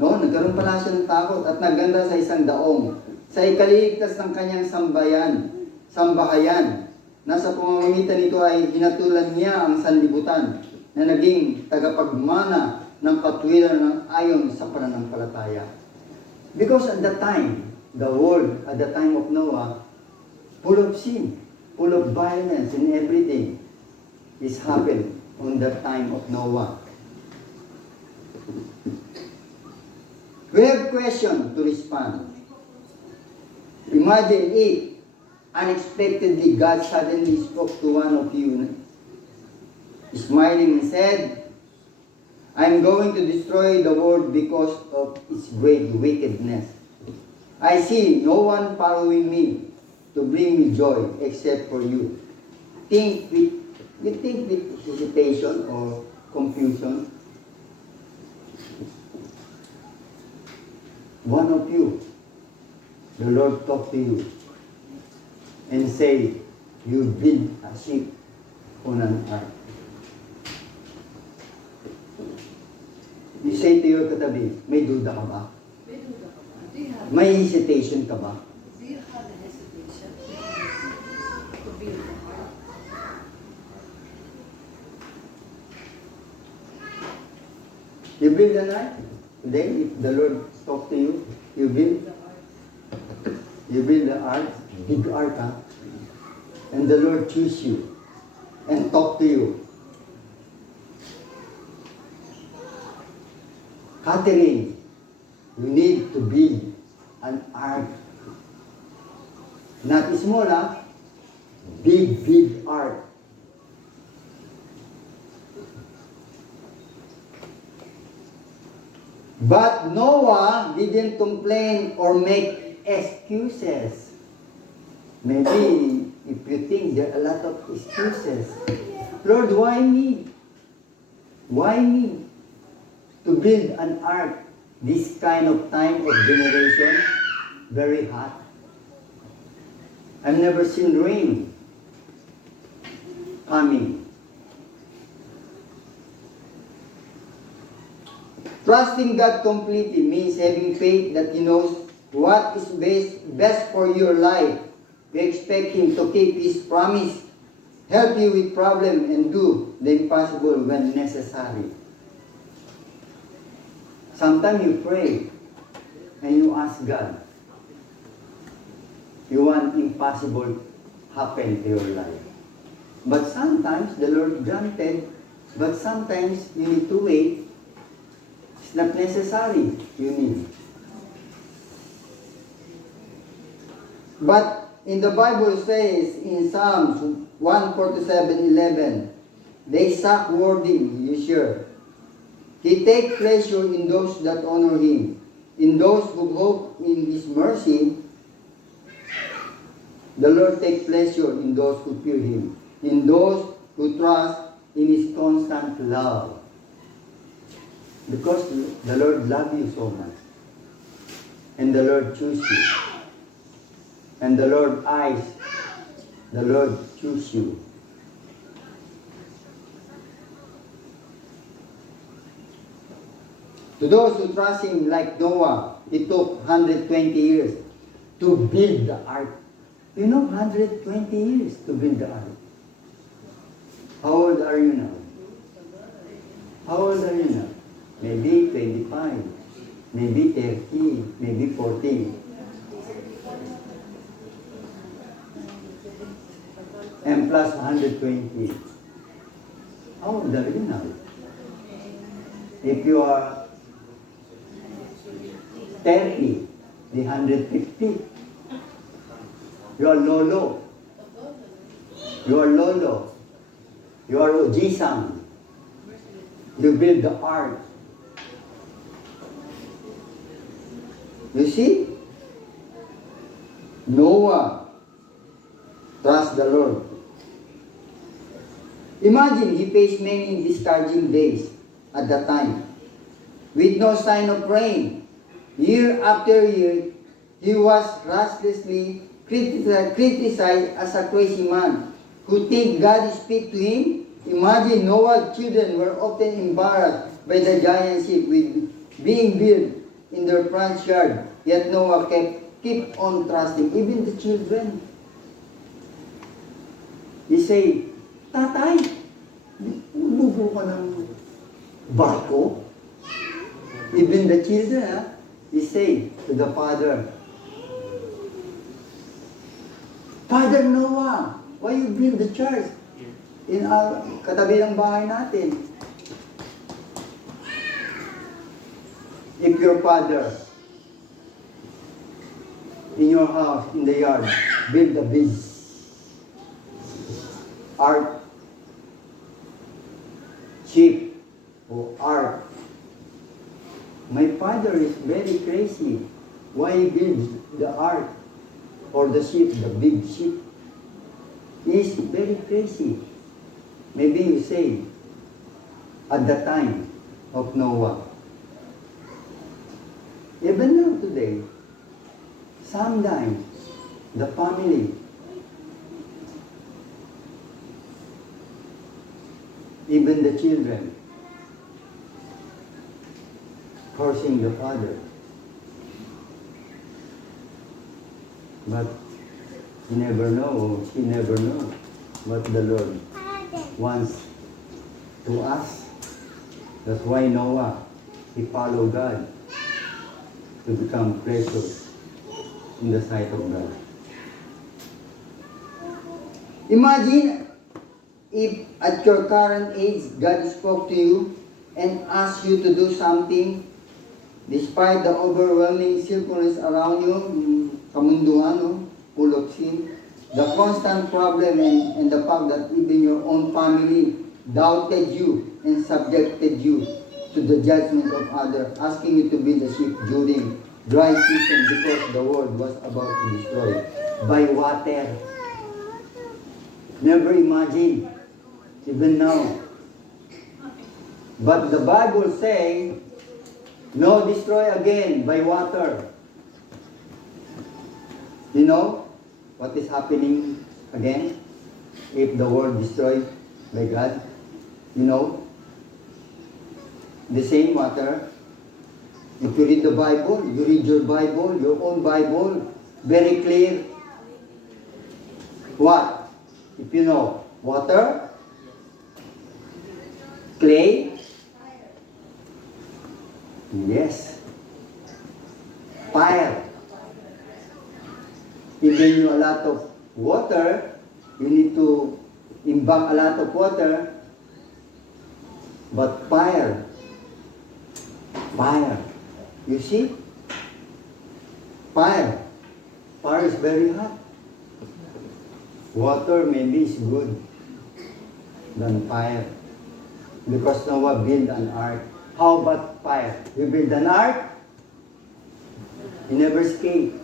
No, nagkaroon pala siya ng takot at naganda sa isang daong. Sa ikaliligtas ng kanyang sambahayan. Nasa pamamagitan nito ay hinatulan niya ang sanlibutan na naging tagapagmana ng katwiran ng ayon sa pananampalataya. Because at that time, the world at the time of Noah, full of sin, full of violence and everything is happened on that time of Noah. We have question to respond. Imagine if unexpectedly God suddenly spoke to one of you, smiling and said, I'm going to destroy the world because of its great wickedness. I see no one following me to bring me joy except for you. You think with hesitation or confusion? One of you, the Lord talk to you and say, you build a ship on an ark. You say to your katabi, may duda ka ba? May duda ka ba? Do you have, May hesitation ka ba? do you have a hesitation to build a heart? You build an ark? Then, if the Lord talk to you, you build the ark, big ark, and the Lord choose you and talk to you. Catherine, you need to build an ark. Not small, big ark. But Noah didn't complain or make excuses. Maybe if you think there are a lot of excuses. Lord, why me? Why me? To build an ark this kind of time of generation, very hot. I've never seen rain coming. Trusting God completely means having faith that He knows what is best for your life. We expect Him to keep His promise, help you with problem, and do the impossible when necessary. Sometimes you pray and you ask God, you want impossible happen to your life. But sometimes the Lord granted, but sometimes you need to wait. It's not necessary, you need. But in the Bible says in Psalms 147:11, they suck wording, you sure. He takes pleasure in those that honor Him, in those who hope in His mercy. The Lord takes pleasure in those who fear Him, in those who trust in His constant love. Because the Lord loves you so much. And the Lord chooses you. And the Lord chooses you. To those who trust Him like Noah, it took 120 years to build the ark. You know, 120 years to build the ark. How old are you now? How old are you now? Maybe 25, maybe 30, maybe 40. And plus 120. How old are you now? If you are 30, the 150. You are lolo. You are lolo. You are ojisang. You build the ark. You see? Noah trust the Lord. Imagine he faced many discouraging days at that time. With no sign of rain, year after year, he was restlessly criticized as a crazy man who think God speak to him. Imagine Noah's children were often embarrassed by the giant ship being built in their front yard. Yet Noah kept on trusting, even the children. He say, Tatay, bubuo ka ng barko? Even the children, he say to the father, Father Noah, why you build the church in our katabi ng bahay natin? If your father in your house, in the yard, build a big ark, ship, or ark. My father is very crazy. Why he builds the ark or the ship, the big ship? He is very crazy. Maybe you say, at the time of Noah, even now today, sometimes the family, even the children, cursing the father. But you never know, or she never know what the Lord wants to us. That's why Noah, he followed God to become precious in the sight of God. Imagine if at your current age, God spoke to you and asked you to do something despite the overwhelming circumstances around you, kamunduhan, full of sin, the constant problem and the fact that even your own family doubted you and subjected you to the judgment of others, asking you to build a ship during dry season because the world was about to be destroyed by water. Never imagine, even now. But the Bible says, no, destroy again by water. You know what is happening again if the world destroyed by God? You know, the same water. If you read the Bible, you read your Bible, your own Bible, very clear. What? If you know, water, clay, yes, fire. Even you a lot of water, you need to imbibed a lot of water, but fire, you see? Fire is very hot. Water maybe is good than fire. Because Noah built an ark. How about fire? You build an ark, you never escape.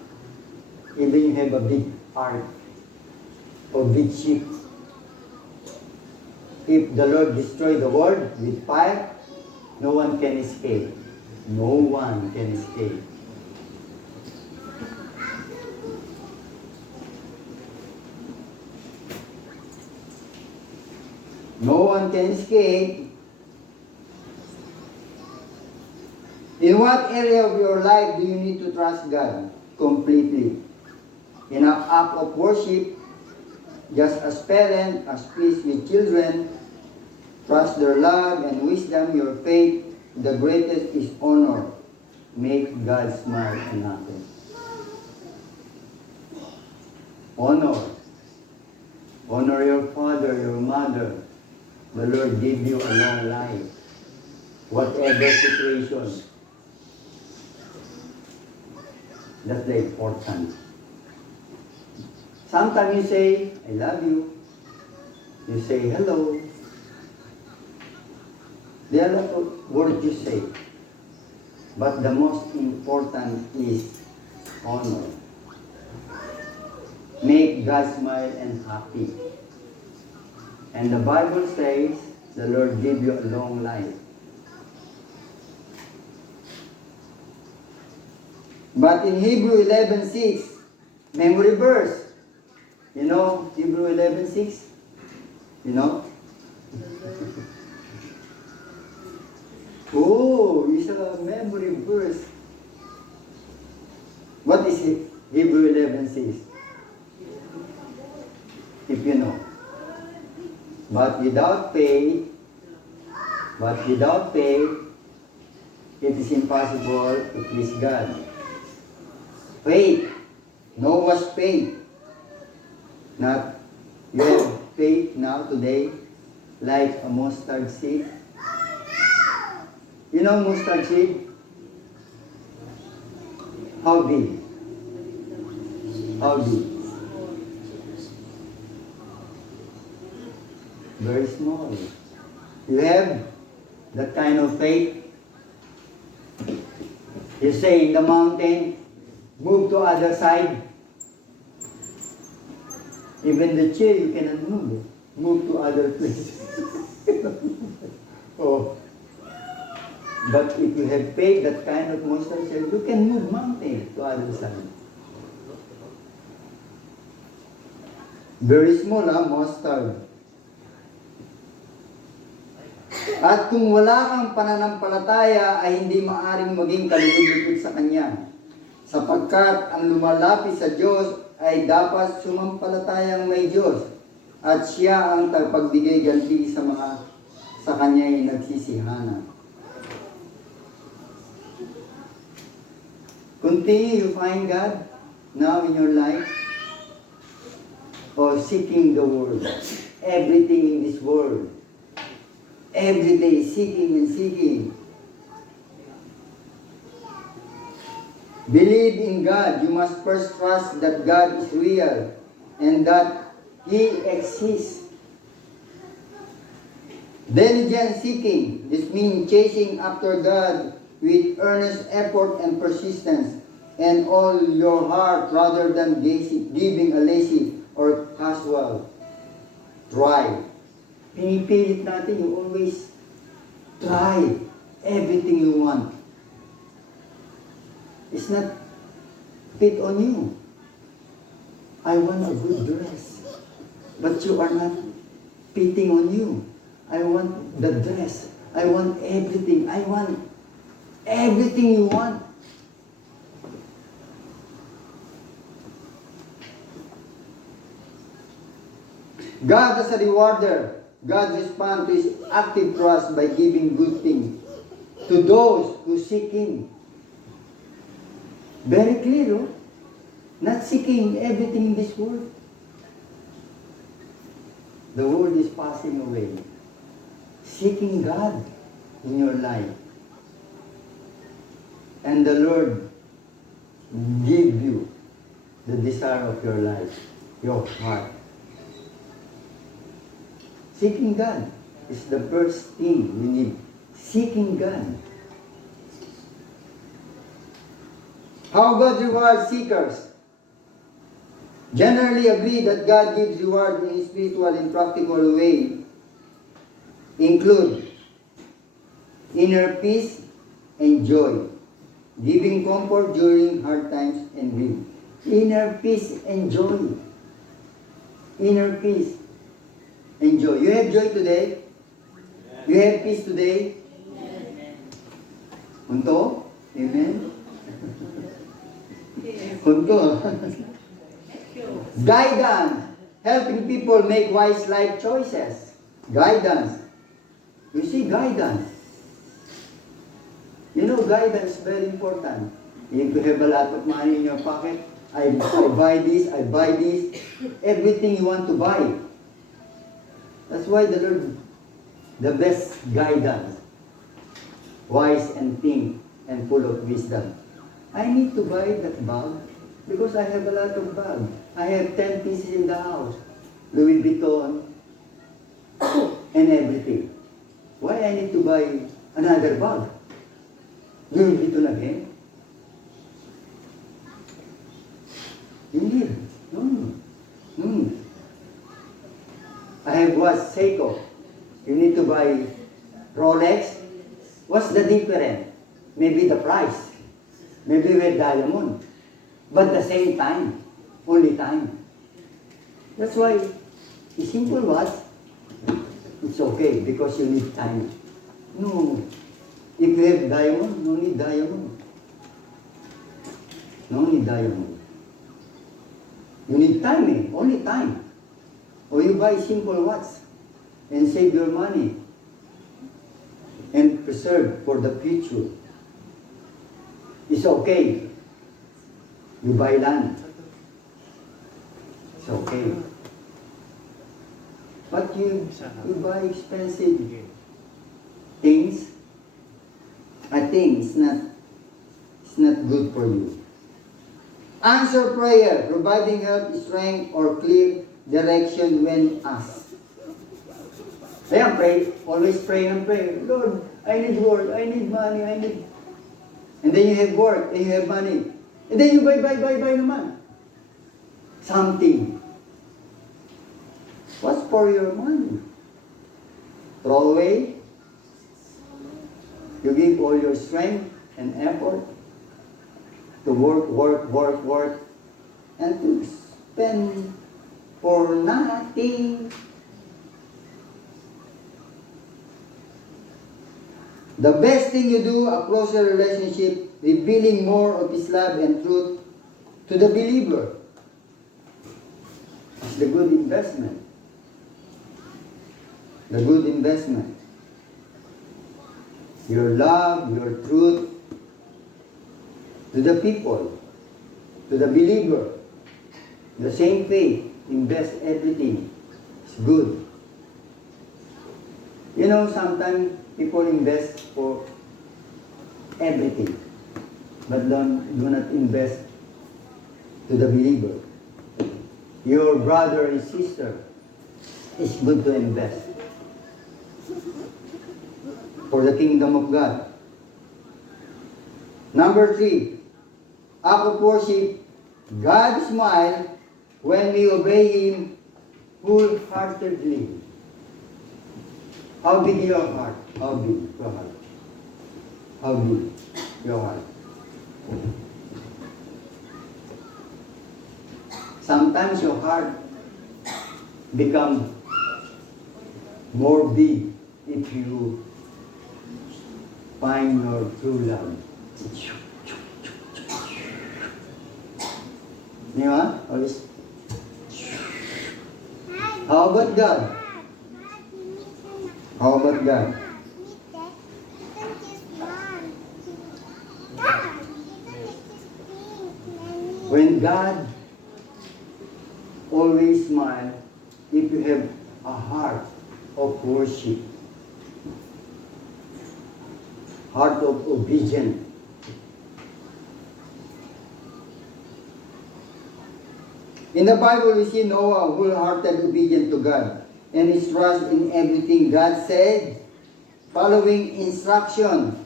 Even you have a big ark or big ship. If the Lord destroy the world with fire, no one can escape. No one can escape. No one can escape. In what area of your life do you need to trust God completely? In an act of worship, just as parents, as pleased with children, trust their love and wisdom, your faith, the greatest is honor. Make God smile and happy. Honor. Honor your father, your mother. The Lord give you a long life. Whatever situation. That's the important. Sometimes you say, I love you. You say, hello. There are a lot of words you say. But the most important is honor. Make God smile and happy. And the Bible says, the Lord give you a long life. But in Hebrew 11:6, memory verse. You know Hebrew 11:6? You know? Oh, it's a memory verse. What is it? Hebrew 11:6? If you know. But without faith, it is impossible to please God. Faith. Noah's faith. Not you have faith now today, like a mustard seed. You know mustard seed? How big? How big? Very small. You have that kind of faith. You say in the mountain, move to other side. Even the chair you cannot move. Move to other place. Oh. But if you have faith, that kind of mustard seed, you can move mountain to other side. Very small, mustard. At kung wala kang pananampalataya ay hindi maaring maging kalulugod sa Kanya. Sapagkat ang lumalapit sa Diyos ay dapat sumampalatayang may Diyos at Siya ang tagapagbigay ganti sa Kanya'y nagsisihana. Continue you find God now in your life or seeking the world. Everything in this world. Every day seeking and seeking. Believe in God. You must first trust that God is real and that He exists. Diligent seeking. This means chasing after God with earnest effort and persistence and all your heart rather than giving a lazy or casual try. Pinipilit natin, you always try everything you want. It's not fit on you. I want a good dress, but you are not fitting on you. I want the dress. I want everything. I want everything you want. God as a rewarder. God responds to His active trust by giving good things to those who seek Him. Very clear, oh? Not seeking everything in this world. The world is passing away. Seeking God in your life. And the Lord give you the desire of your life, your heart. Seeking God is the first thing we need. Seeking God. How God rewards seekers. Generally agree that God gives reward in a spiritual and practical way. Include inner peace and joy. Giving comfort during hard times and grief. Inner peace and joy. Inner peace. Enjoy. You have joy today? You have peace today? Hunto? Amen? Hunto. Guidance. Helping people make wise life choices. Guidance. You see, guidance. You know, guidance is very important. If you have a lot of money in your pocket, I buy this, I buy this. Everything you want to buy. That's why the Lord, the best guidance, wise and think and full of wisdom. I need to buy that bag because I have a lot of bags. I have 10 pieces in the house, Louis Vuitton, and everything. Why I need to buy another bag? Louis Vuitton again? You need. No. No. I have watched Seiko. You need to buy Rolex. What's the difference? Maybe the price. Maybe with diamond. But the same time. Only time. That's why a simple watch, it's okay because you need time. No. If you have diamond, no need diamond. No need diamond. You need time, only time. Or you buy simple watch and save your money and preserve for the future. It's okay. You buy land. It's okay. But you buy expensive things, I think it's not good for you. Answer prayer, providing help, strength, or clear direction when asked. Kaya pray, always pray and pray. Lord, I need work, I need money, I need... And then you have work, and you have money. And then you buy naman. Something. What's for your money? Throw away. You give all your strength and effort to work, and to spend for nothing. The best thing you do, a closer relationship, revealing more of His love and truth to the believer. It's the good investment. The good investment. Your love, your truth to the people, to the believer. The same faith, invest everything. It's good. You know, sometimes people invest for everything, but do not invest to the believer. Your brother and sister, it's good to invest for the kingdom of God. Number 3, act of worship. God smiles when we obey Him wholeheartedly. How big your heart? How big your heart? How big your heart? Sometimes your heart becomes more big if you find your true love. Di ba? Always. How about God? How about God? When God always smiles, if you have a heart of worship, heart of obedience. In the Bible, we see Noah wholehearted obedient to God and his trust in everything God said, following instruction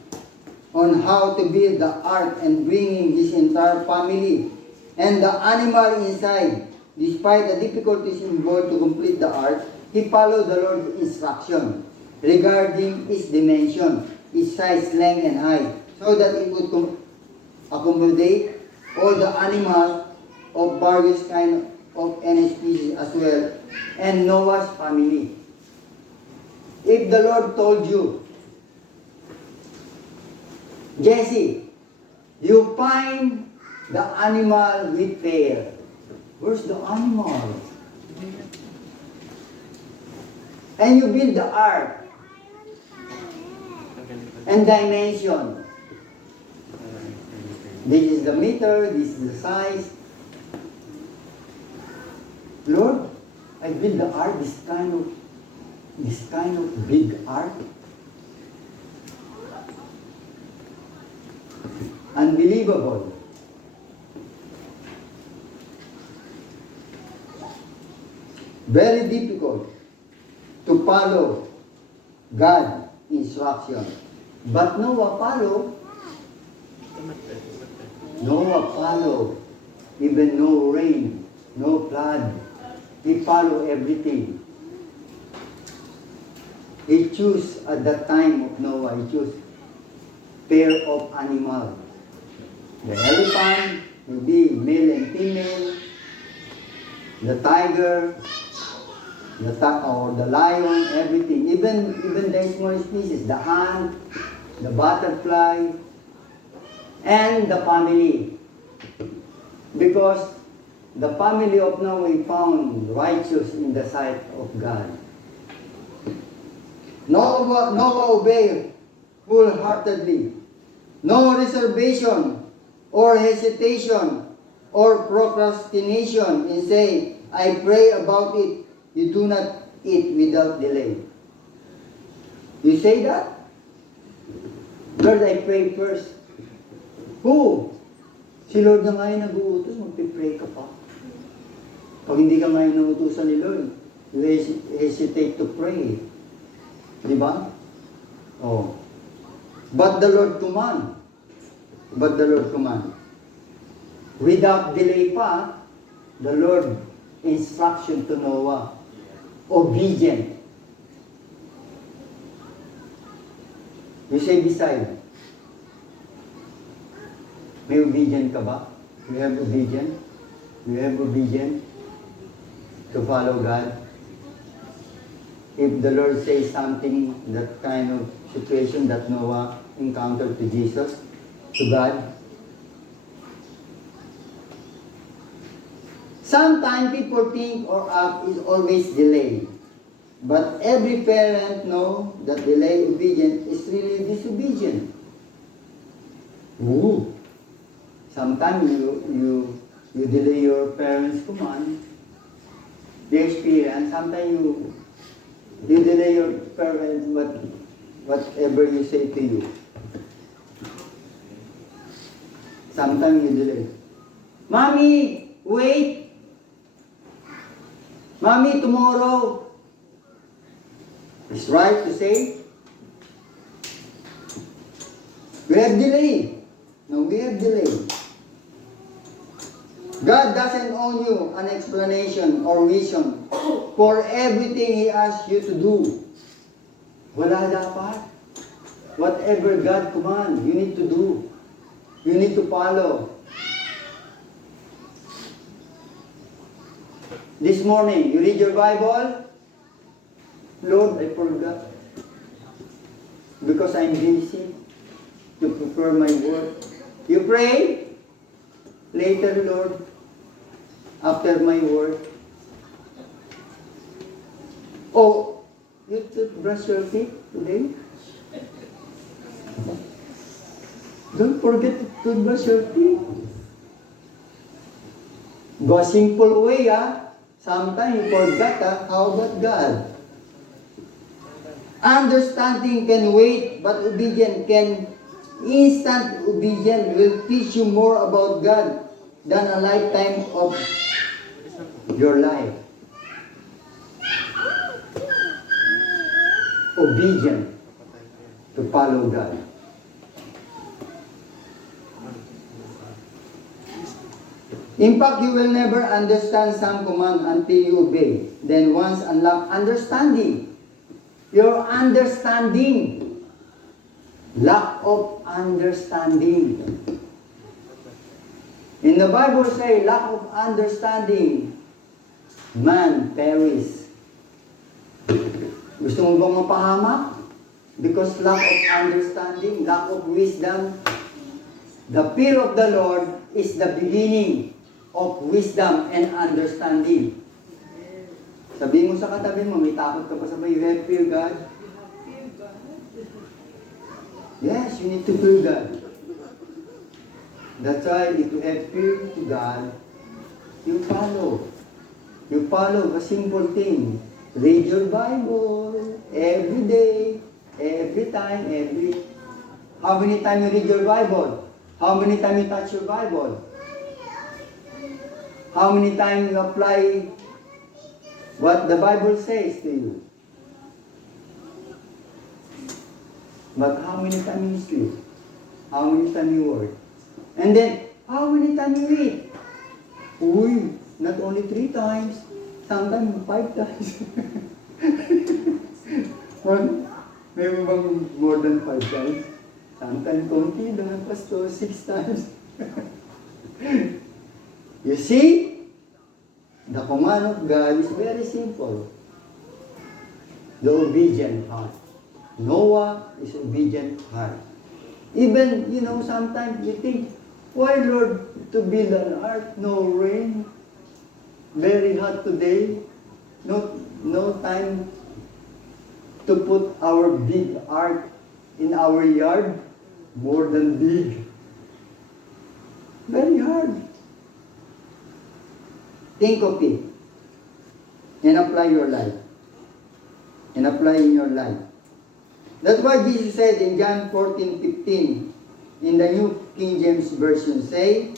on how to build the ark and bringing his entire family and the animal inside. Despite the difficulties involved to complete the ark, he followed the Lord's instruction regarding its dimension, its size, length, and height, so that it would accommodate all the animals of various kinds of any species as well, and Noah's family. If the Lord told you, Jesse, you find the animal with tail. Where's the animal? And you build the ark and dimension. This is the meter, this is the size. Lord, I build the ark, this kind of big ark. Unbelievable. Very difficult to follow God's instruction. But Noah followed Noah followed, even no rain, no flood. He followed everything. He chose at the time of Noah, he chose pair of animals. The elephant will be male and female. The tiger, or the lion, everything. Even the small species, the ant, the butterfly, and the family. Because the family of Noah found righteous in the sight of God. Noah obeyed wholeheartedly. No reservation or hesitation or procrastination in saying, I pray about it. You do not eat without delay. You say that? Lord, I pray first. Who? Si Lord na ngayon nag-uutos, magpipray ka pa. Pag hindi ka ngayon nautusan ni Lord, you hesitate to pray. Di ba? Oh. But the Lord command. Without delay pa, the Lord instruction to Noah. Obedient. You say beside. May obedient ka ba? You have obedient? You have obedient to follow God? If the Lord says something, that kind of situation that Noah encountered to Jesus, to God, sometimes people think or act is always delayed. But every parent knows that delayed obedience is really disobedient. Ooh. Sometimes you delay your parents' command. The experience, sometimes you delay your parents, but whatever you say to you. Sometimes you delay. Mommy, wait. Mommy, tomorrow. It's right to say. We have delay. No, we have delay. God doesn't owe you an explanation or vision for everything He asks you to do. Wala dapat. Whatever God commands, you need to do. You need to follow. This morning, you read your Bible. Lord, I forgot. Because I'm busy to prepare my work. You pray. Later, Lord, after my work. Oh, you brush your teeth today? Don't forget to brush your teeth. Go a simple way, Sometimes you forget, How about God? Understanding can wait, but obedience can. Instant obedience will teach you more about God than a lifetime of your life. Obedient to follow God. In fact, you will never understand some command until you obey. Then once unlock understanding, your understanding, lack of understanding. In the Bible say, lack of understanding, man perish. Gusto mo bang mapahamak? Because lack of understanding, lack of wisdom. The fear of the Lord is the beginning of wisdom and understanding. Sabihin mo sa katabi mo, may takot ka pa sa may, you have fear God? Yes, you need to fear God. That's why if you have fear to God, you follow. You follow a simple thing. Read your Bible every day, every time, How many times you read your Bible? How many times you touch your Bible? How many times you apply what the Bible says to you? But how many times you sleep? How many times you work? And then, how many times you eat? Uy, not only 3 times, sometimes 5 times. Well, may mo bang more than 5 times? Sometimes konti lang, Pastor, 6 times. You see? The command of God is very simple. The obedient heart. Noah is obedient heart. Even, sometimes you think, why Lord to build an ark? No rain. Very hot today. No time to put our big ark in our yard. More than big. Very hard. Think of it. And apply your life. And apply in your life. That's why Jesus said in John 14:15, in the New King James Version, say,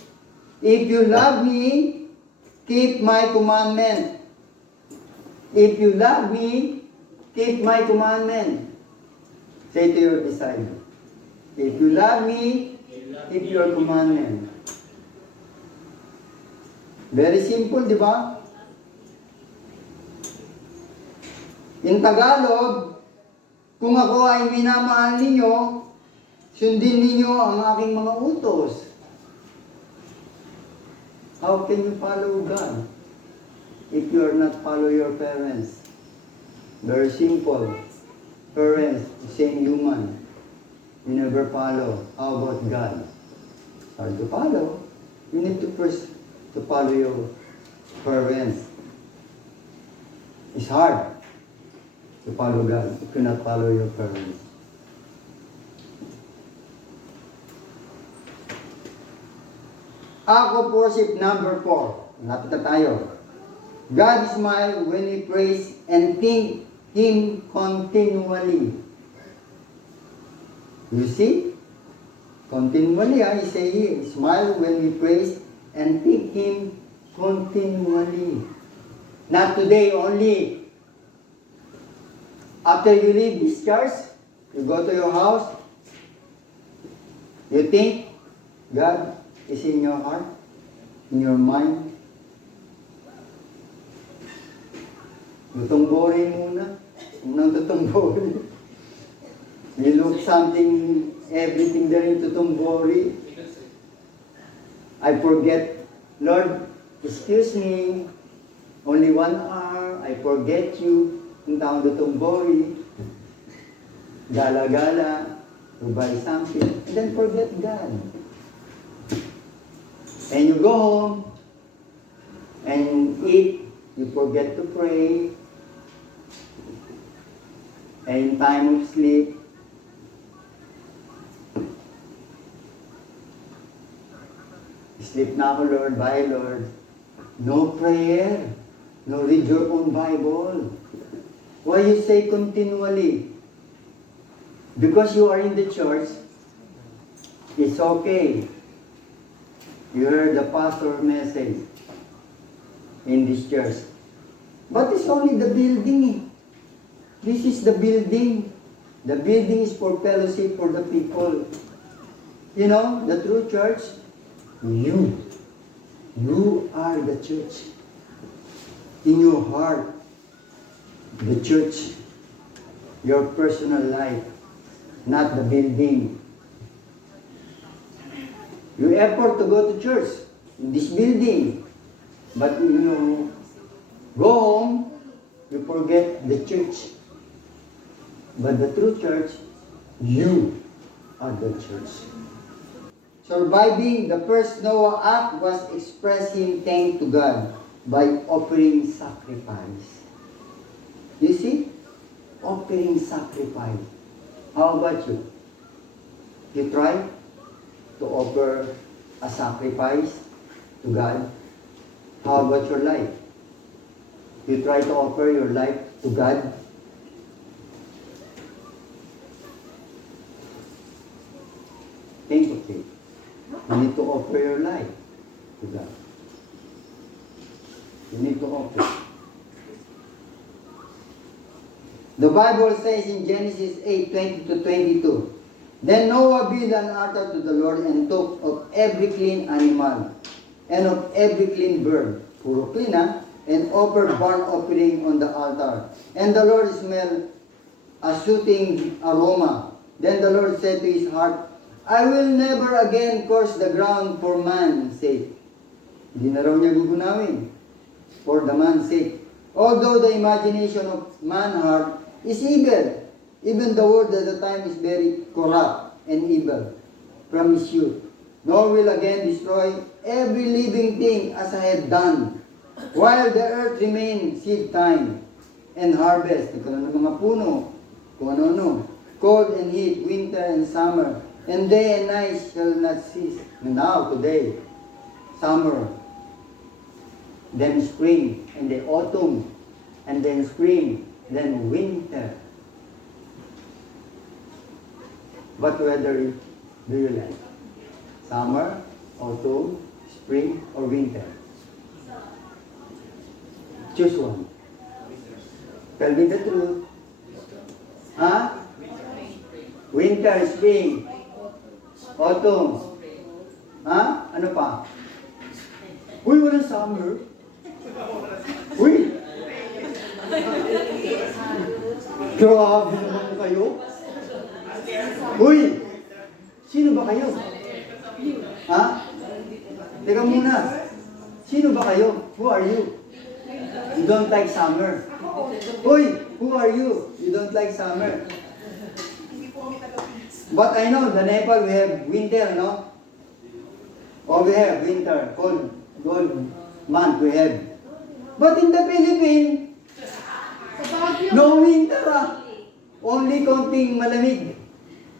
if you love me, keep my commandment. If you love me, keep my commandment. Say to your disciple, if you love me, keep your commandment. Very simple, di ba? In Tagalog, kung ako ay minamahal ninyo, sundin ninyo ang aking mga utos. How can you follow God if you are not follow your parents? Very simple. Parents, same human. You never follow. How about God? Hard to follow. You need to first to follow your parents. It's hard to follow God if you not follow your parents. Act of worship number 4. Lapit na tayo. God smile when we praise and thank Him continually. You see? Continually, I say here, smile when we praise and thank Him continually. Not today only. After you leave this church, you go to your house, you think God is in your heart, in your mind. Tutumbori muna. Unang tutumbori. You look something, everything there in tutumbori. I forget, Lord, excuse me, only 1 hour, I forget you. Yung taong tutumbori, gala-gala, to buy something, and then forget God. And you go home, and eat, you forget to pray, and in time of sleep, sleep na ako, Lord, bye, Lord. No prayer, no read your own Bible. Why you say continually? Because you are in the church, it's okay. You heard the pastor message in this church. But it's only the building. This is the building. The building is for fellowship for the people. You know, the true church, you are the church. In your heart, the church, your personal life, not the building. You effort to go to church in this building, but you go home, you forget the church. But the true church, you are the church. Surviving the first Noah act was expressing thanks to God by offering sacrifice. You see? Offering sacrifice. How about you? You try to offer a sacrifice to God? How about your life? You try to offer your life to God? Think of it. You need to offer your life to God. You need to offer. The Bible says in Genesis 8:20-22, Then Noah built an altar to the Lord and took of every clean animal and of every clean bird, puro clean and offered burnt offering on the altar. And the Lord smelled a soothing aroma. Then the Lord said to his heart, I will never again curse the ground for man's sake. Hindi na raw niya gugunawin. For the man's sake. Although the imagination of man's heart is evil, even the word at the time is very corrupt and evil from his youth. Nor will again destroy every living thing as I have done, while the earth remains seed time and harvest. Ito na ng mga puno, kung ano-ano, cold and heat, winter and summer, and day and night shall not cease. Now, today, summer, then spring, and then autumn, and then spring, then winter. What weather do you like? Summer, autumn, spring, or winter? Choose one. Tell me the truth. Huh? Winter, spring, autumn. Huh? Ano pa? Uy, walang summer. Uy! Grabe naman kayo. Uy! Sino ba kayo? Ha? Teka muna. Sino ba kayo? Who are you? You don't like summer. Uy! Who are you? You don't like summer. But I know, the Nepal we have winter, no? Or we have winter, cold month we have. But in the Philippines, no winter Only konting malamig.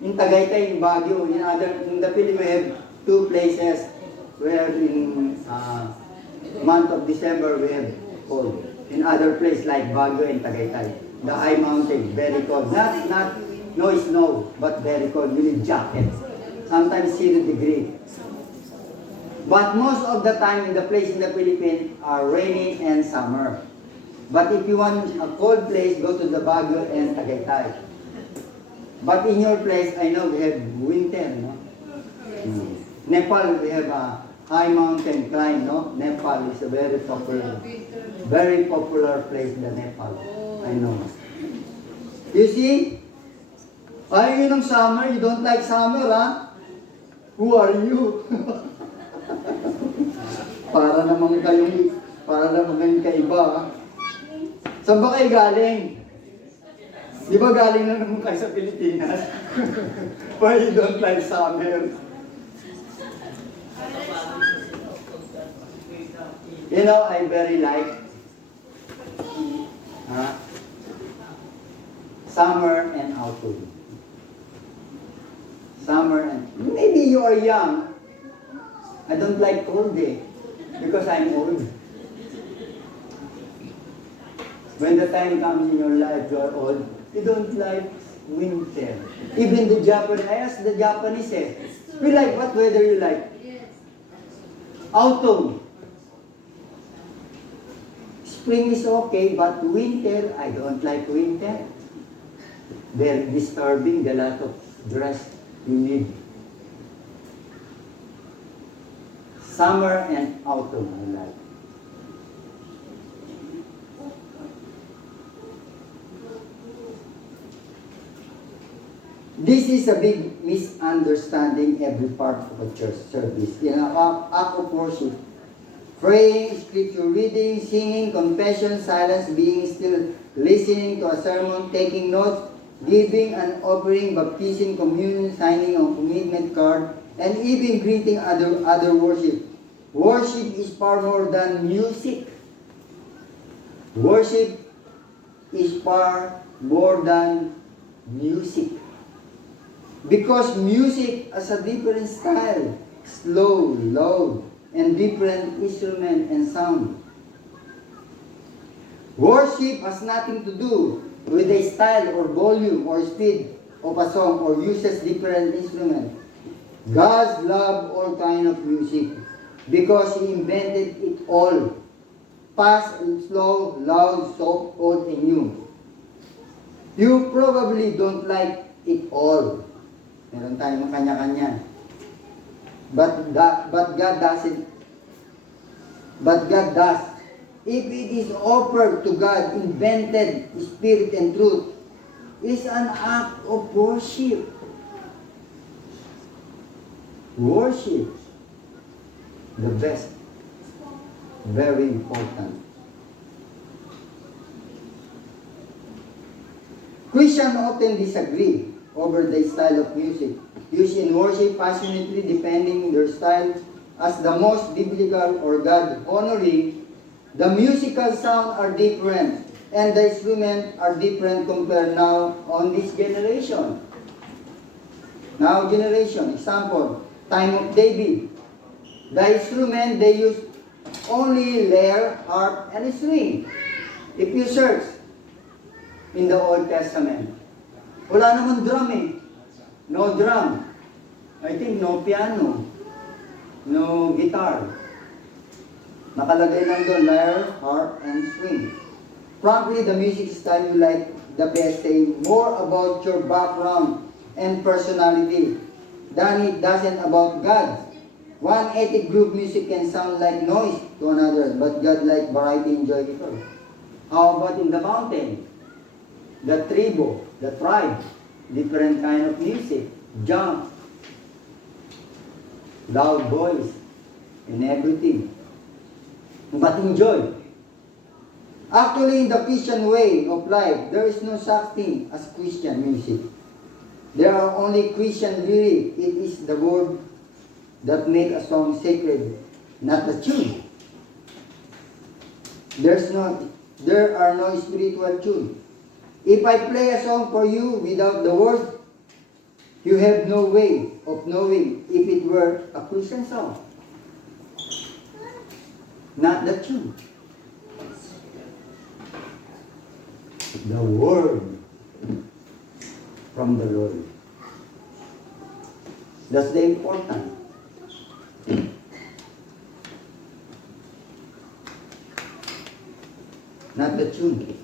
In Tagaytay, in Baguio, in the Philippines we have two places where in month of December we have cold. In other place like Baguio and Tagaytay, the high mountain, very cold. Not no snow, but very cold. You need jacket. Sometimes 0 degree. But most of the time in the place in the Philippines are rainy and summer. But if you want a cold place, go to the Baguio and Tagaytay. But in your place, I know we have winter, no? Nepal, we have a high mountain climb, no? Nepal is a very popular place, the Nepal. I know. You see? Ayaw yun ng summer, you don't like summer, ha? Who are you? para naman kayong kaiba, ha? Saan ba kayo galing? Di ba galing na naman kayo sa Pilipinas? Why you don't like summer? You know, I very like summer and autumn. Summer and... Maybe you are young. I don't like cold day because I'm old. When the time comes in your life, you are old, you don't like winter. Even the Japanese, I asked the Japanese, you like, what weather you like? Autumn. Spring is okay, but winter, I don't like winter. Very disturbing, the lot of dress you need. Summer and autumn, I like. This is a big misunderstanding every part of a church service. In an act of worship, praying, scripture reading, singing, confession, silence, being still, listening to a sermon, taking notes, giving and offering, baptism, communion, signing of commitment card, and even greeting other worship. Worship is far more than music. Worship is far more than music. Because music has a different style, slow, loud, and different instrument and sound. Worship has nothing to do with the style or volume or speed of a song or uses different instruments. God loves all kind of music because He invented it all. Fast and slow, loud, soft, old and new. You probably don't like it all. Meron tayong kanya-kanya. But God doesn't. But God does. If it is offered to God, invented spirit and truth, is an act of worship. Worship. The best. Very important. Christians often disagree over the style of music used in worship, passionately defending their style as the most biblical or God-honoring. The musical sound are different and the instruments are different compared now on this generation. Now generation, example, time of David. The instrument they use only lyre, harp, and string. If you search in the Old Testament, wala naman drum eh. No drum. I think no piano. No guitar. Nakalagay lang doon, lyre, harp, and string. Frankly, the music style you like the best say more about your background and personality than it doesn't about God. One ethnic group music can sound like noise to another, but God like variety and joy ito. How about in the mountain? The tribe, the tribe, different kind of music, jump, loud voice, and everything. But enjoy. Actually, in the Christian way of life, there is no such thing as Christian music. There are only Christian lyrics. It is the word that make a song sacred, not the tune. There are no spiritual tune. If I play a song for you without the words, you have no way of knowing if it were a Christian song. Not the tune. The word from the Lord. That's the important. Not the tune.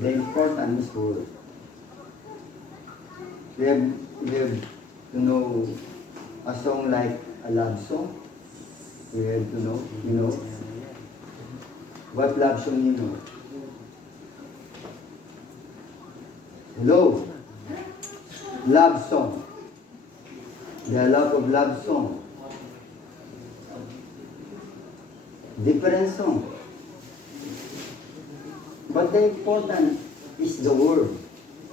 The important is word. We have to know a song like a love song. We have to know, what love song you know. Hello, love song. There are a lot of love song. Different song. But the important is the word,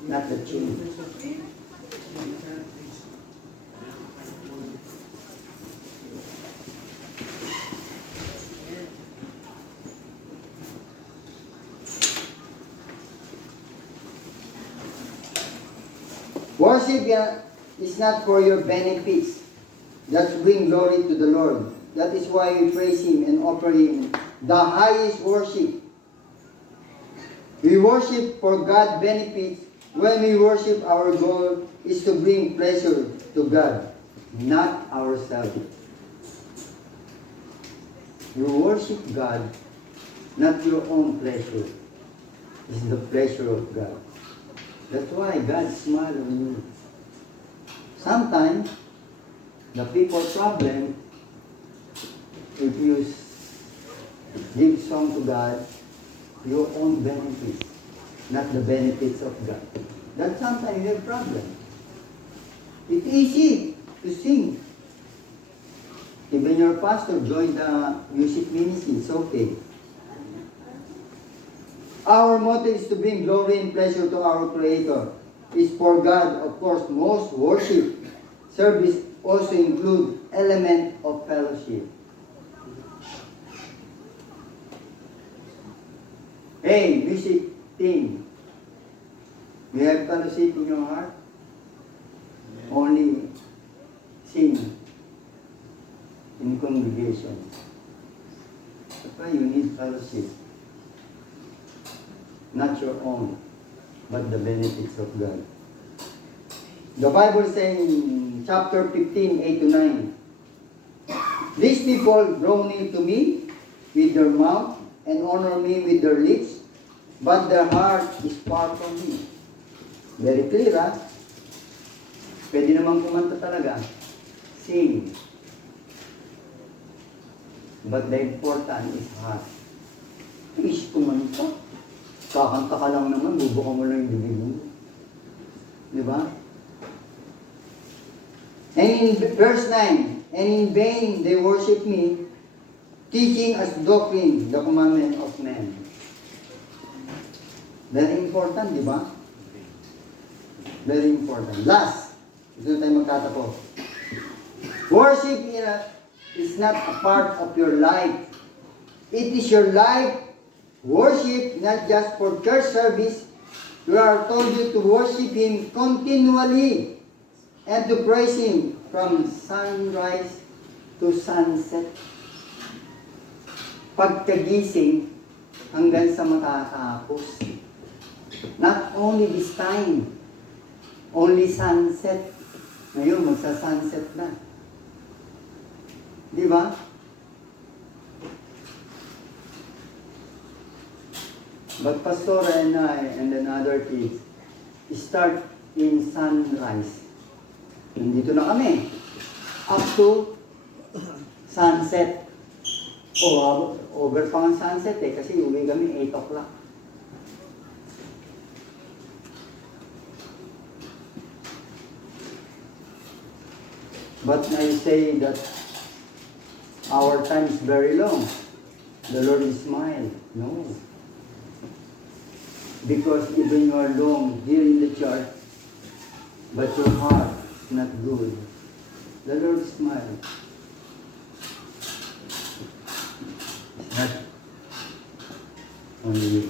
not the tune. Worship is not for your benefits. That bring glory to the Lord. That is why we praise Him and offer Him the highest worship. We worship for God's benefits. When we worship, our goal is to bring pleasure to God, not ourselves. You worship God, not your own pleasure. It's the pleasure of God. That's why God smiles on you. Sometimes, the people's problem, if you give song to God, your own benefits, not the benefits of God. That sometimes you have problem. It's easy to sing. Even your pastor joined the music ministry, it's okay. Our motto is to bring glory and pleasure to our Creator. It's for God, of course, most worship. Service also include element of fellowship. Hey, music team, you have fellowship in your heart? Only sing in congregation. That's why you need fellowship. Not your own, but the benefits of God. The Bible says in chapter 15, 8 to 9, these people draw near to me with their mouth and honor me with their lips, but their heart is far from me. Very clear, huh? Pwede naman kumanta talaga. Sing. But the important is heart. Please kumanta. Kakanta ka lang naman, bubuka mo lang yung bibig mo. Di ba? And in verse 9, and in vain they worship me, teaching as doctrine the commandment of men. Very important, di ba? Very important. Last, ito na tayo magtatapos. Worship is not a part of your life. It is your life. Worship, not just for church service. We are told you to worship Him continually and to praise Him from sunrise to sunset. Pagkagising hanggang sa matatapos. Not only this time, only sunset. Ngayon, magsa-sunset na. Di ba? But Pastor and I and another kids start in sunrise. Nandito na kami. Up to sunset. O, over pa ang sunset kasi uwi kami 8 o'clock. But I say that our time is very long. The Lord is smile. No. Because even you are long here in the church, but your heart is not good. The Lord smile. It's not only you.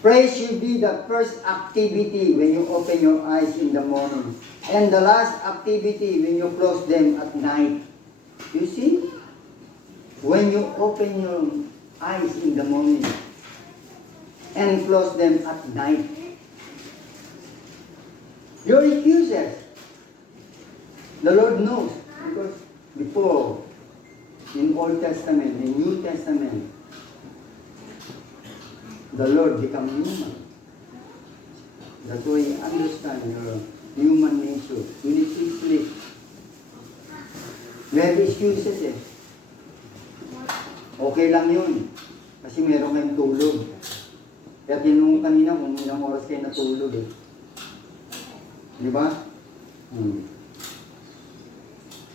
Praise should be the first activity when you open your eyes in the morning, and the last activity when you close them at night. You see? When you open your eyes in the morning and close them at night, your excuses, the Lord knows, because before, in Old Testament, in New Testament, the Lord become human. That's why you understand your human nature. You need to sleep. We have excuses eh. Okay lang yun. Kasi meron kayong tulog. Kaya tinanong kanina kung ilang oras kayo natulog eh. Di ba?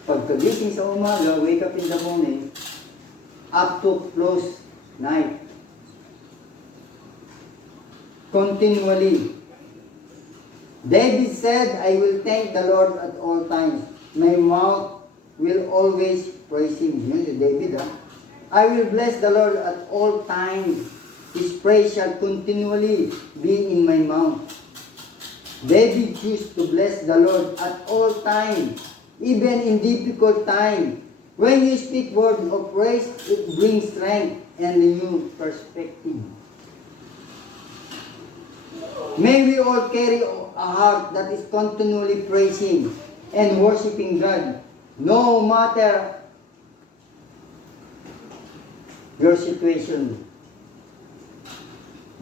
Pagkagising sa umaga, wake up in the morning, up to close night. Continually. David said, I will thank the Lord at all times. My mouth will always praise Him. Yun si David I will bless the Lord at all times. His praise shall continually be in my mouth. David chose to bless the Lord at all times, even in difficult time. When you speak words of praise, it brings strength and a new perspective. May we all carry a heart that is continually praising and worshiping God, no matter your situation,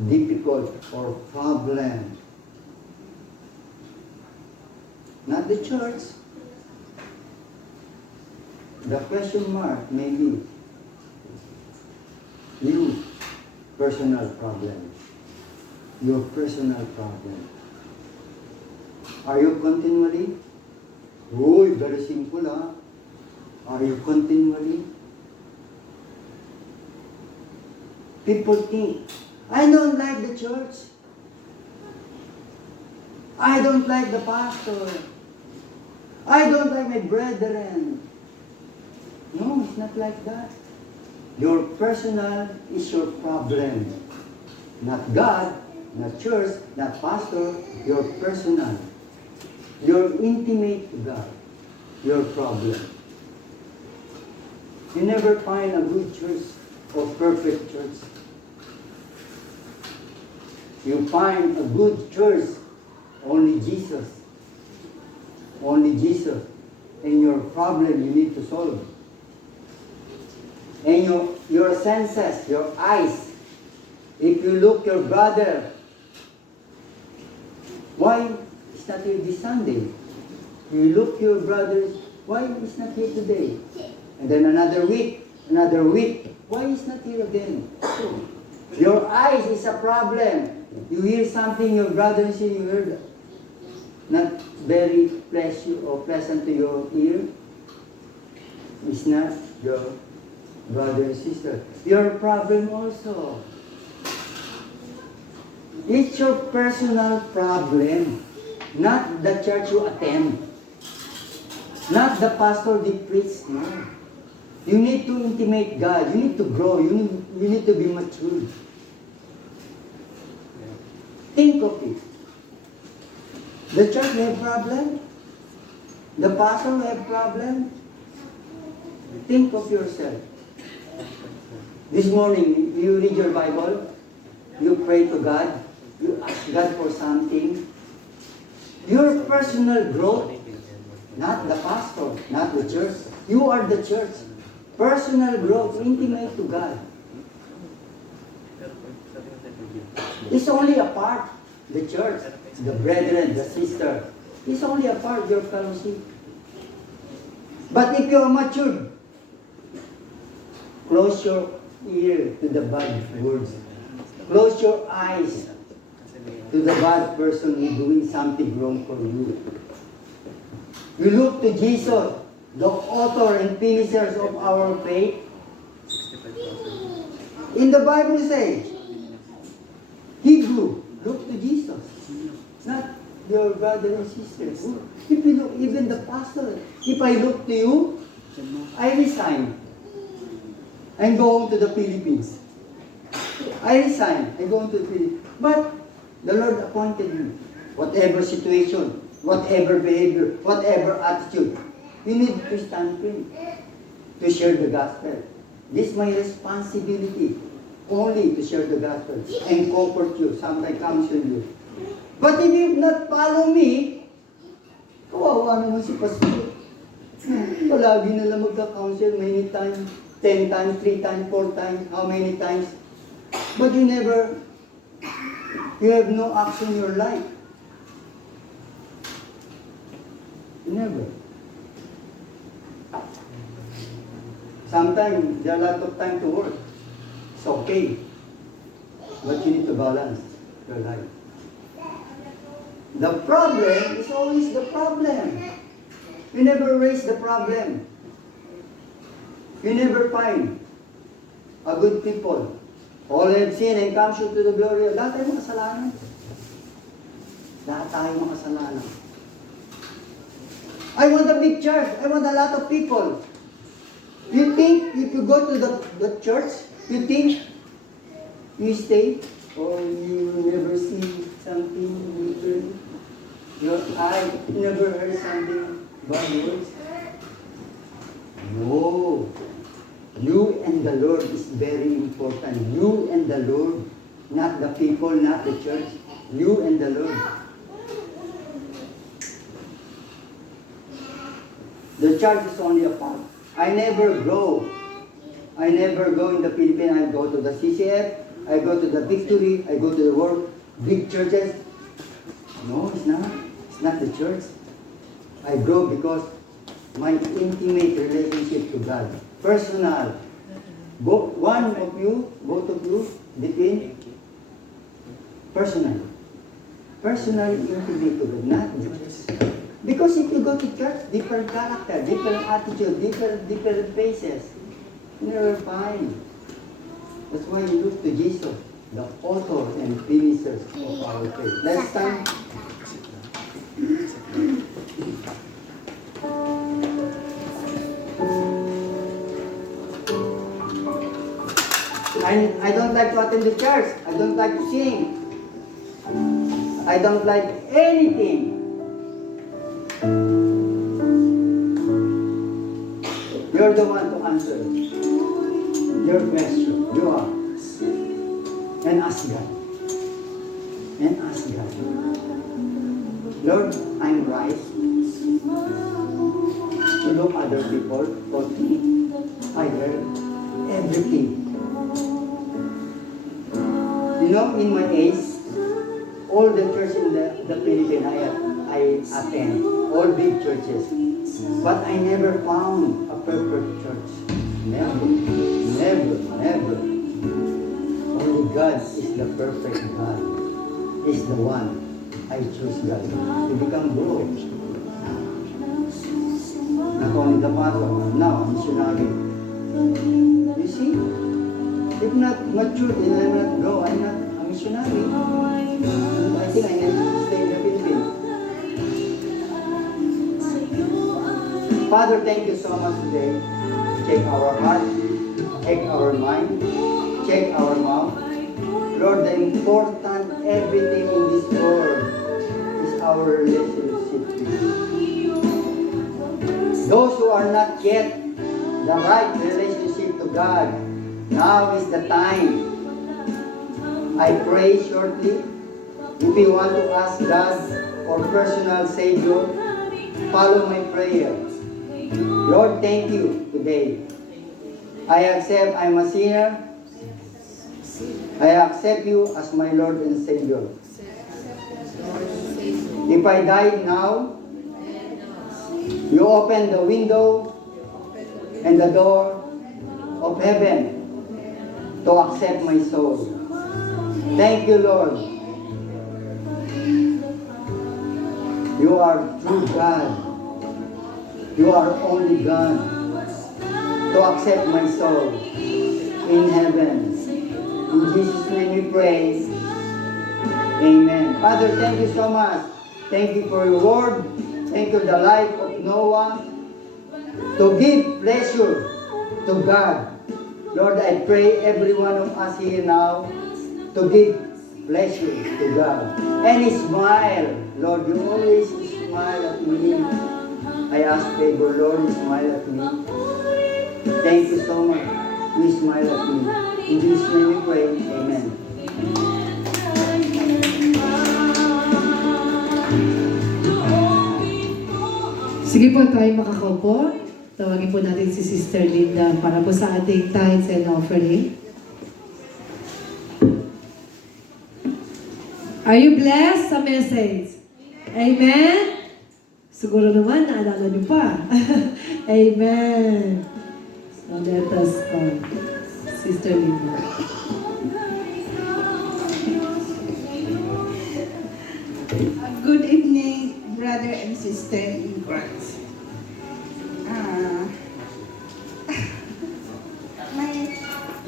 difficult or problem. Not the church. The question mark may be you, personal problem. Your personal problem. Are you continually? Uy, very simple Are you continually? People think, I don't like the church. I don't like the pastor. I don't like my brethren. No, it's not like that. Your personal is your problem. Not God, not church, not pastor, your personal. Your intimate God, your problem. You never find a good church or perfect church. You find a good church, only Jesus. Only Jesus. And your problem you need to solve. And your senses, your eyes. If you look your brother, Why is not here this Sunday? You look your brothers, why is not here today? And then another week, why is not here again? Your eyes is a problem. You hear something, your brother say you heard not very pleasant to your ear. It's not your brother and sister. Your problem also. It's your personal problem, not the church you attend, not the pastor they preach. No. You need to intimate God. You need to grow. You need to be mature. Think of it. The church may have problem. The pastor may have problem. Think of yourself. This morning, you read your Bible. You pray to God. You ask God for something. Your personal growth, not the pastor, not the church. You are the church. Personal growth, intimate to God. It's only a part, the church, the brethren, the sister. It's only a part of your fellowship. But if you are mature, close your ear to the bad words. Close your eyes to the bad person who is doing something wrong for you. You look to Jesus, the author and finishers of our faith. In the Bible says, Hebrew, look to Jesus, not your brother and sisters. If you look, even the pastor, if I look to you, I resign and go home to the Philippines. I resign and go home to the Philippines. But the Lord appointed me. Whatever situation, whatever behavior, whatever attitude, you need to stand firm to share the gospel. This is my responsibility, only to share the gospel and comfort you, sometimes counsel you. But if you not follow me, kawawa naman si Pastor. Palagi na lang magka-counsel, many times, 10 times, 3 times, 4 times, how many times. But you have no action in your life. Never. Sometimes there are a lot of time to work. It's okay. But you need to balance your life. The problem is always the problem. You never raise the problem. You never find a good people. All have sinned and come short to the glory of God. Lahat tayo makasalanan. Lahat tayo makasalanan. I want a big church. I want a lot of people. You think if you go to the church, you think you stay or you never see something different? Your eye never heard something bad words? No. You and the Lord is very important. You and the Lord. Not the people, not the church. You and the Lord. The church is only a part. I never grow. I never go in the Philippines. I go to the CCF. I go to the Victory. I go to the world. Big churches. No, it's not. It's not the church. I grow because my intimate relationship to God. Personal. One of you, both of you, between personal. Personal intimate to God, not the church. Because if you go to church, different character, different attitude, different faces. You never find. That's why you look to Jesus, the author and finishers of our faith. Next time. I don't like to attend the church. I don't like to sing. I don't like anything. You're the one to answer your question. You are. And ask God. And ask God. Lord, I'm right to look other people for me. I heard everything. You know, in my age, all the churches in the Philippines I attend, all big churches. But I never found a perfect church. Never, never, never. Only God is the perfect God. Is the one I choose God to become broke. Not only the pastor, now missionary. You see? If not mature, then I'm not grow. I'm not a missionary. And I think I need to stay in the Philippines. Father, thank you so much today. Check our heart, check our mind, check our mouth. Lord, the important everything in this world is our relationship with you. Those who are not yet the right relationship to God, now is the time. I pray shortly. If you want to ask God for personal Savior, follow my prayer. Lord, thank you today. I accept I'm a sinner. I accept you as my Lord and Savior. If I die now, you open the window and the door of heaven to accept my soul. Thank you, Lord. You are true God. You are only God to accept my soul in heaven. In Jesus' name we pray. Amen. Father, thank you so much. Thank you for your word. Thank you for the life of Noah to give pleasure to God. Lord, I pray every one of us here now to give pleasure to God. And smile. Lord, you always smile at me. I ask favor, Lord, smile at me. Thank you so much. You smile at me. In Jesus' name we pray. Amen. Sige po tayo makakaupo. Tawagin po natin si Sister Linda para po sa ating tithes and offering. Are you blessed sa message? Amen? Siguro naman, naalala niyo pa. Amen. So let us start. Sister Linda. Good evening, brother and sister in Christ.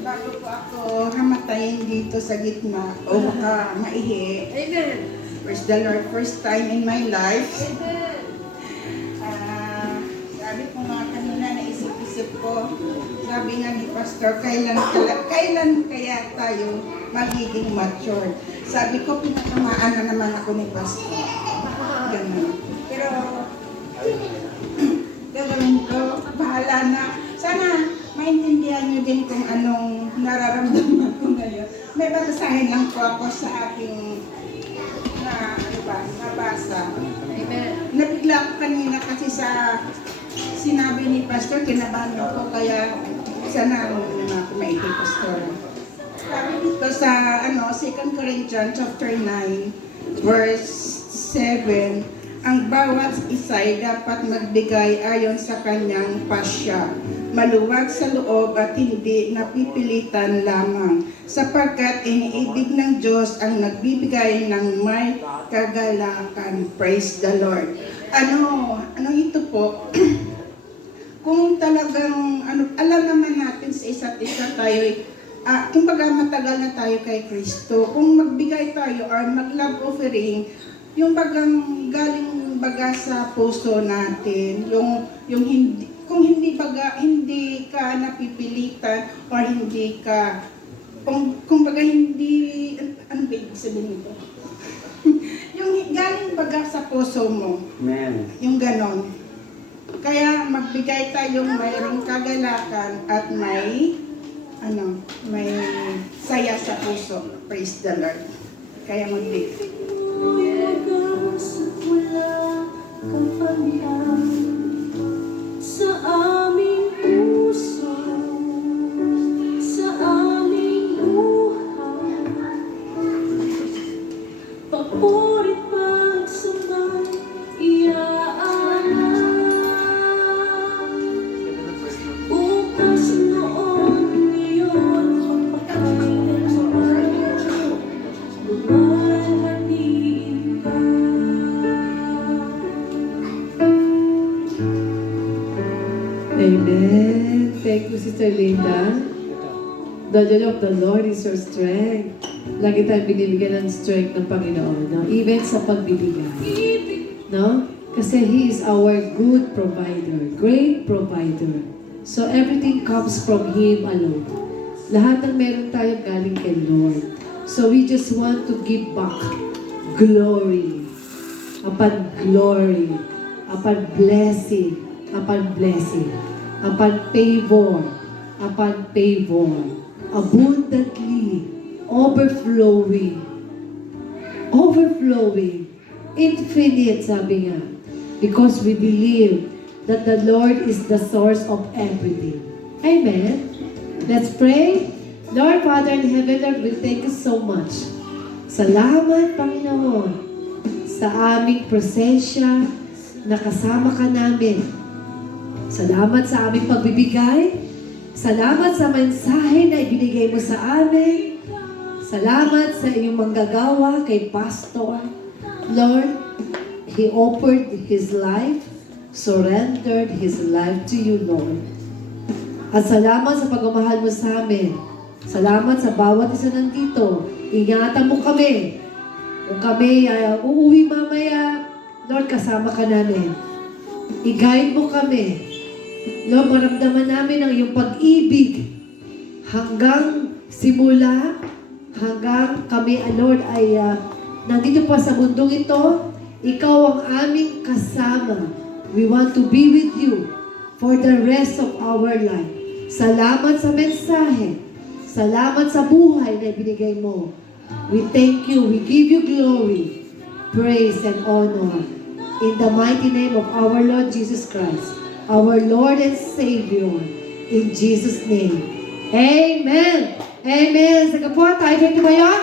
Bago po ako hamatayin dito sa gitna o baka maihi. Amen. Praise the Lord, first time in my life. Amen. Sabi ko nga kanina, naisip-isip ko, sabi nga ni Pastor, kailan kaya tayo magiging mature? Sabi ko, pinatamaan na naman ako ni Pastor. Ganun. Pero, gagawin ko, bahala na. Sana, maintindihan nyo din kung anong nararamdaman ko ngayon. May babasahin lang po ako sa aking nabasa. Amen. Nabigla ko kanina kasi sa sinabi ni Pastor, kinabahan ako, kaya sana ako maigi, Pastor. Sabi dito sa 2 Corinthians chapter 9, verse 7, ang bawat isa'y dapat magbigay ayon sa kanyang pasya, maluwag sa loob at hindi napipilitan lamang, sapagkat iniibig ng Diyos ang nagbibigay ng may kagalakan. Praise the Lord. Ano ito po? Kung talagang, alam naman natin sa isa't isa tayo, kumbaga matagal na tayo kay Kristo, kung magbigay tayo or mag-love offering, yung bagang galing baga sa puso natin, yung hindi, kung hindi ka napipilitan or hindi ka, kumbaga hindi, ano ba ibig sabihin nito? Yung galing baga sa puso mo. Amen. Yung ganon. Kaya magbigay tayong mayroong kagalakan at may saya sa puso. Praise the Lord. Kaya magbigay. Sa aming puso, sa aming buhay, Sister Linda. The joy of the Lord is your strength. Lagi tayong binibigyan ng strength ng Panginoon, no? Even sa pagbibigay. No? Kasi He is our good provider, great provider. So everything comes from Him alone. Lahat ng meron tayo galing kay Lord. So we just want to give back glory upon blessing, upon favor, abundantly, overflowing, infinite, sabi nga. Because we believe that the Lord is the source of everything. Amen. Let's pray. Lord, Father in heaven, Lord, we thank you so much. Salamat, Panginoon, sa aming presensya na kasama ka namin. Salamat sa aming pagbibigay. Salamat sa mensahe na ibinigay mo sa amin. Salamat sa iyong manggagawa kay Pastor. Lord, he offered his life, surrendered his life to you, Lord. At salamat sa pagmamahal mo sa amin. Salamat sa bawat isa nandito. Ingatan mo kami. Kung kami uuwi mamaya, Lord, kasama ka namin. I-guide mo kami. Lord, maramdaman namin ang iyong pag-ibig hanggang simula, hanggang kami, Lord, ay nandito pa sa mundong ito. Ikaw ang aming kasama. We want to be with you for the rest of our life. Salamat sa mensahe. Salamat sa buhay na ibinigay mo. We thank you. We give you glory, praise, and honor. In the mighty name of our Lord Jesus Christ, our Lord and Savior, in Jesus' name. Amen! Amen! Sige po, tayo ba tumayo?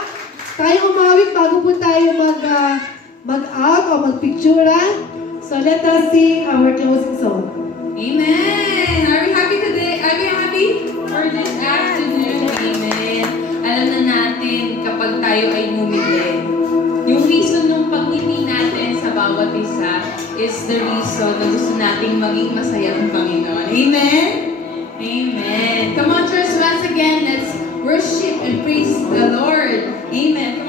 Tayo umawit bago po tayo mag-out o mag-picturean. So let us sing our closing song. Amen! Are we happy today? Are we happy for this afternoon? Amen. Alam na natin kapag tayo ay ngumiti, yung reason ng pagngiti natin sa bawat isa is the reason na gusto nating maging masaya ang Panginoon. Amen? Amen. Come on, church, once again, let's worship and praise the Lord. Amen.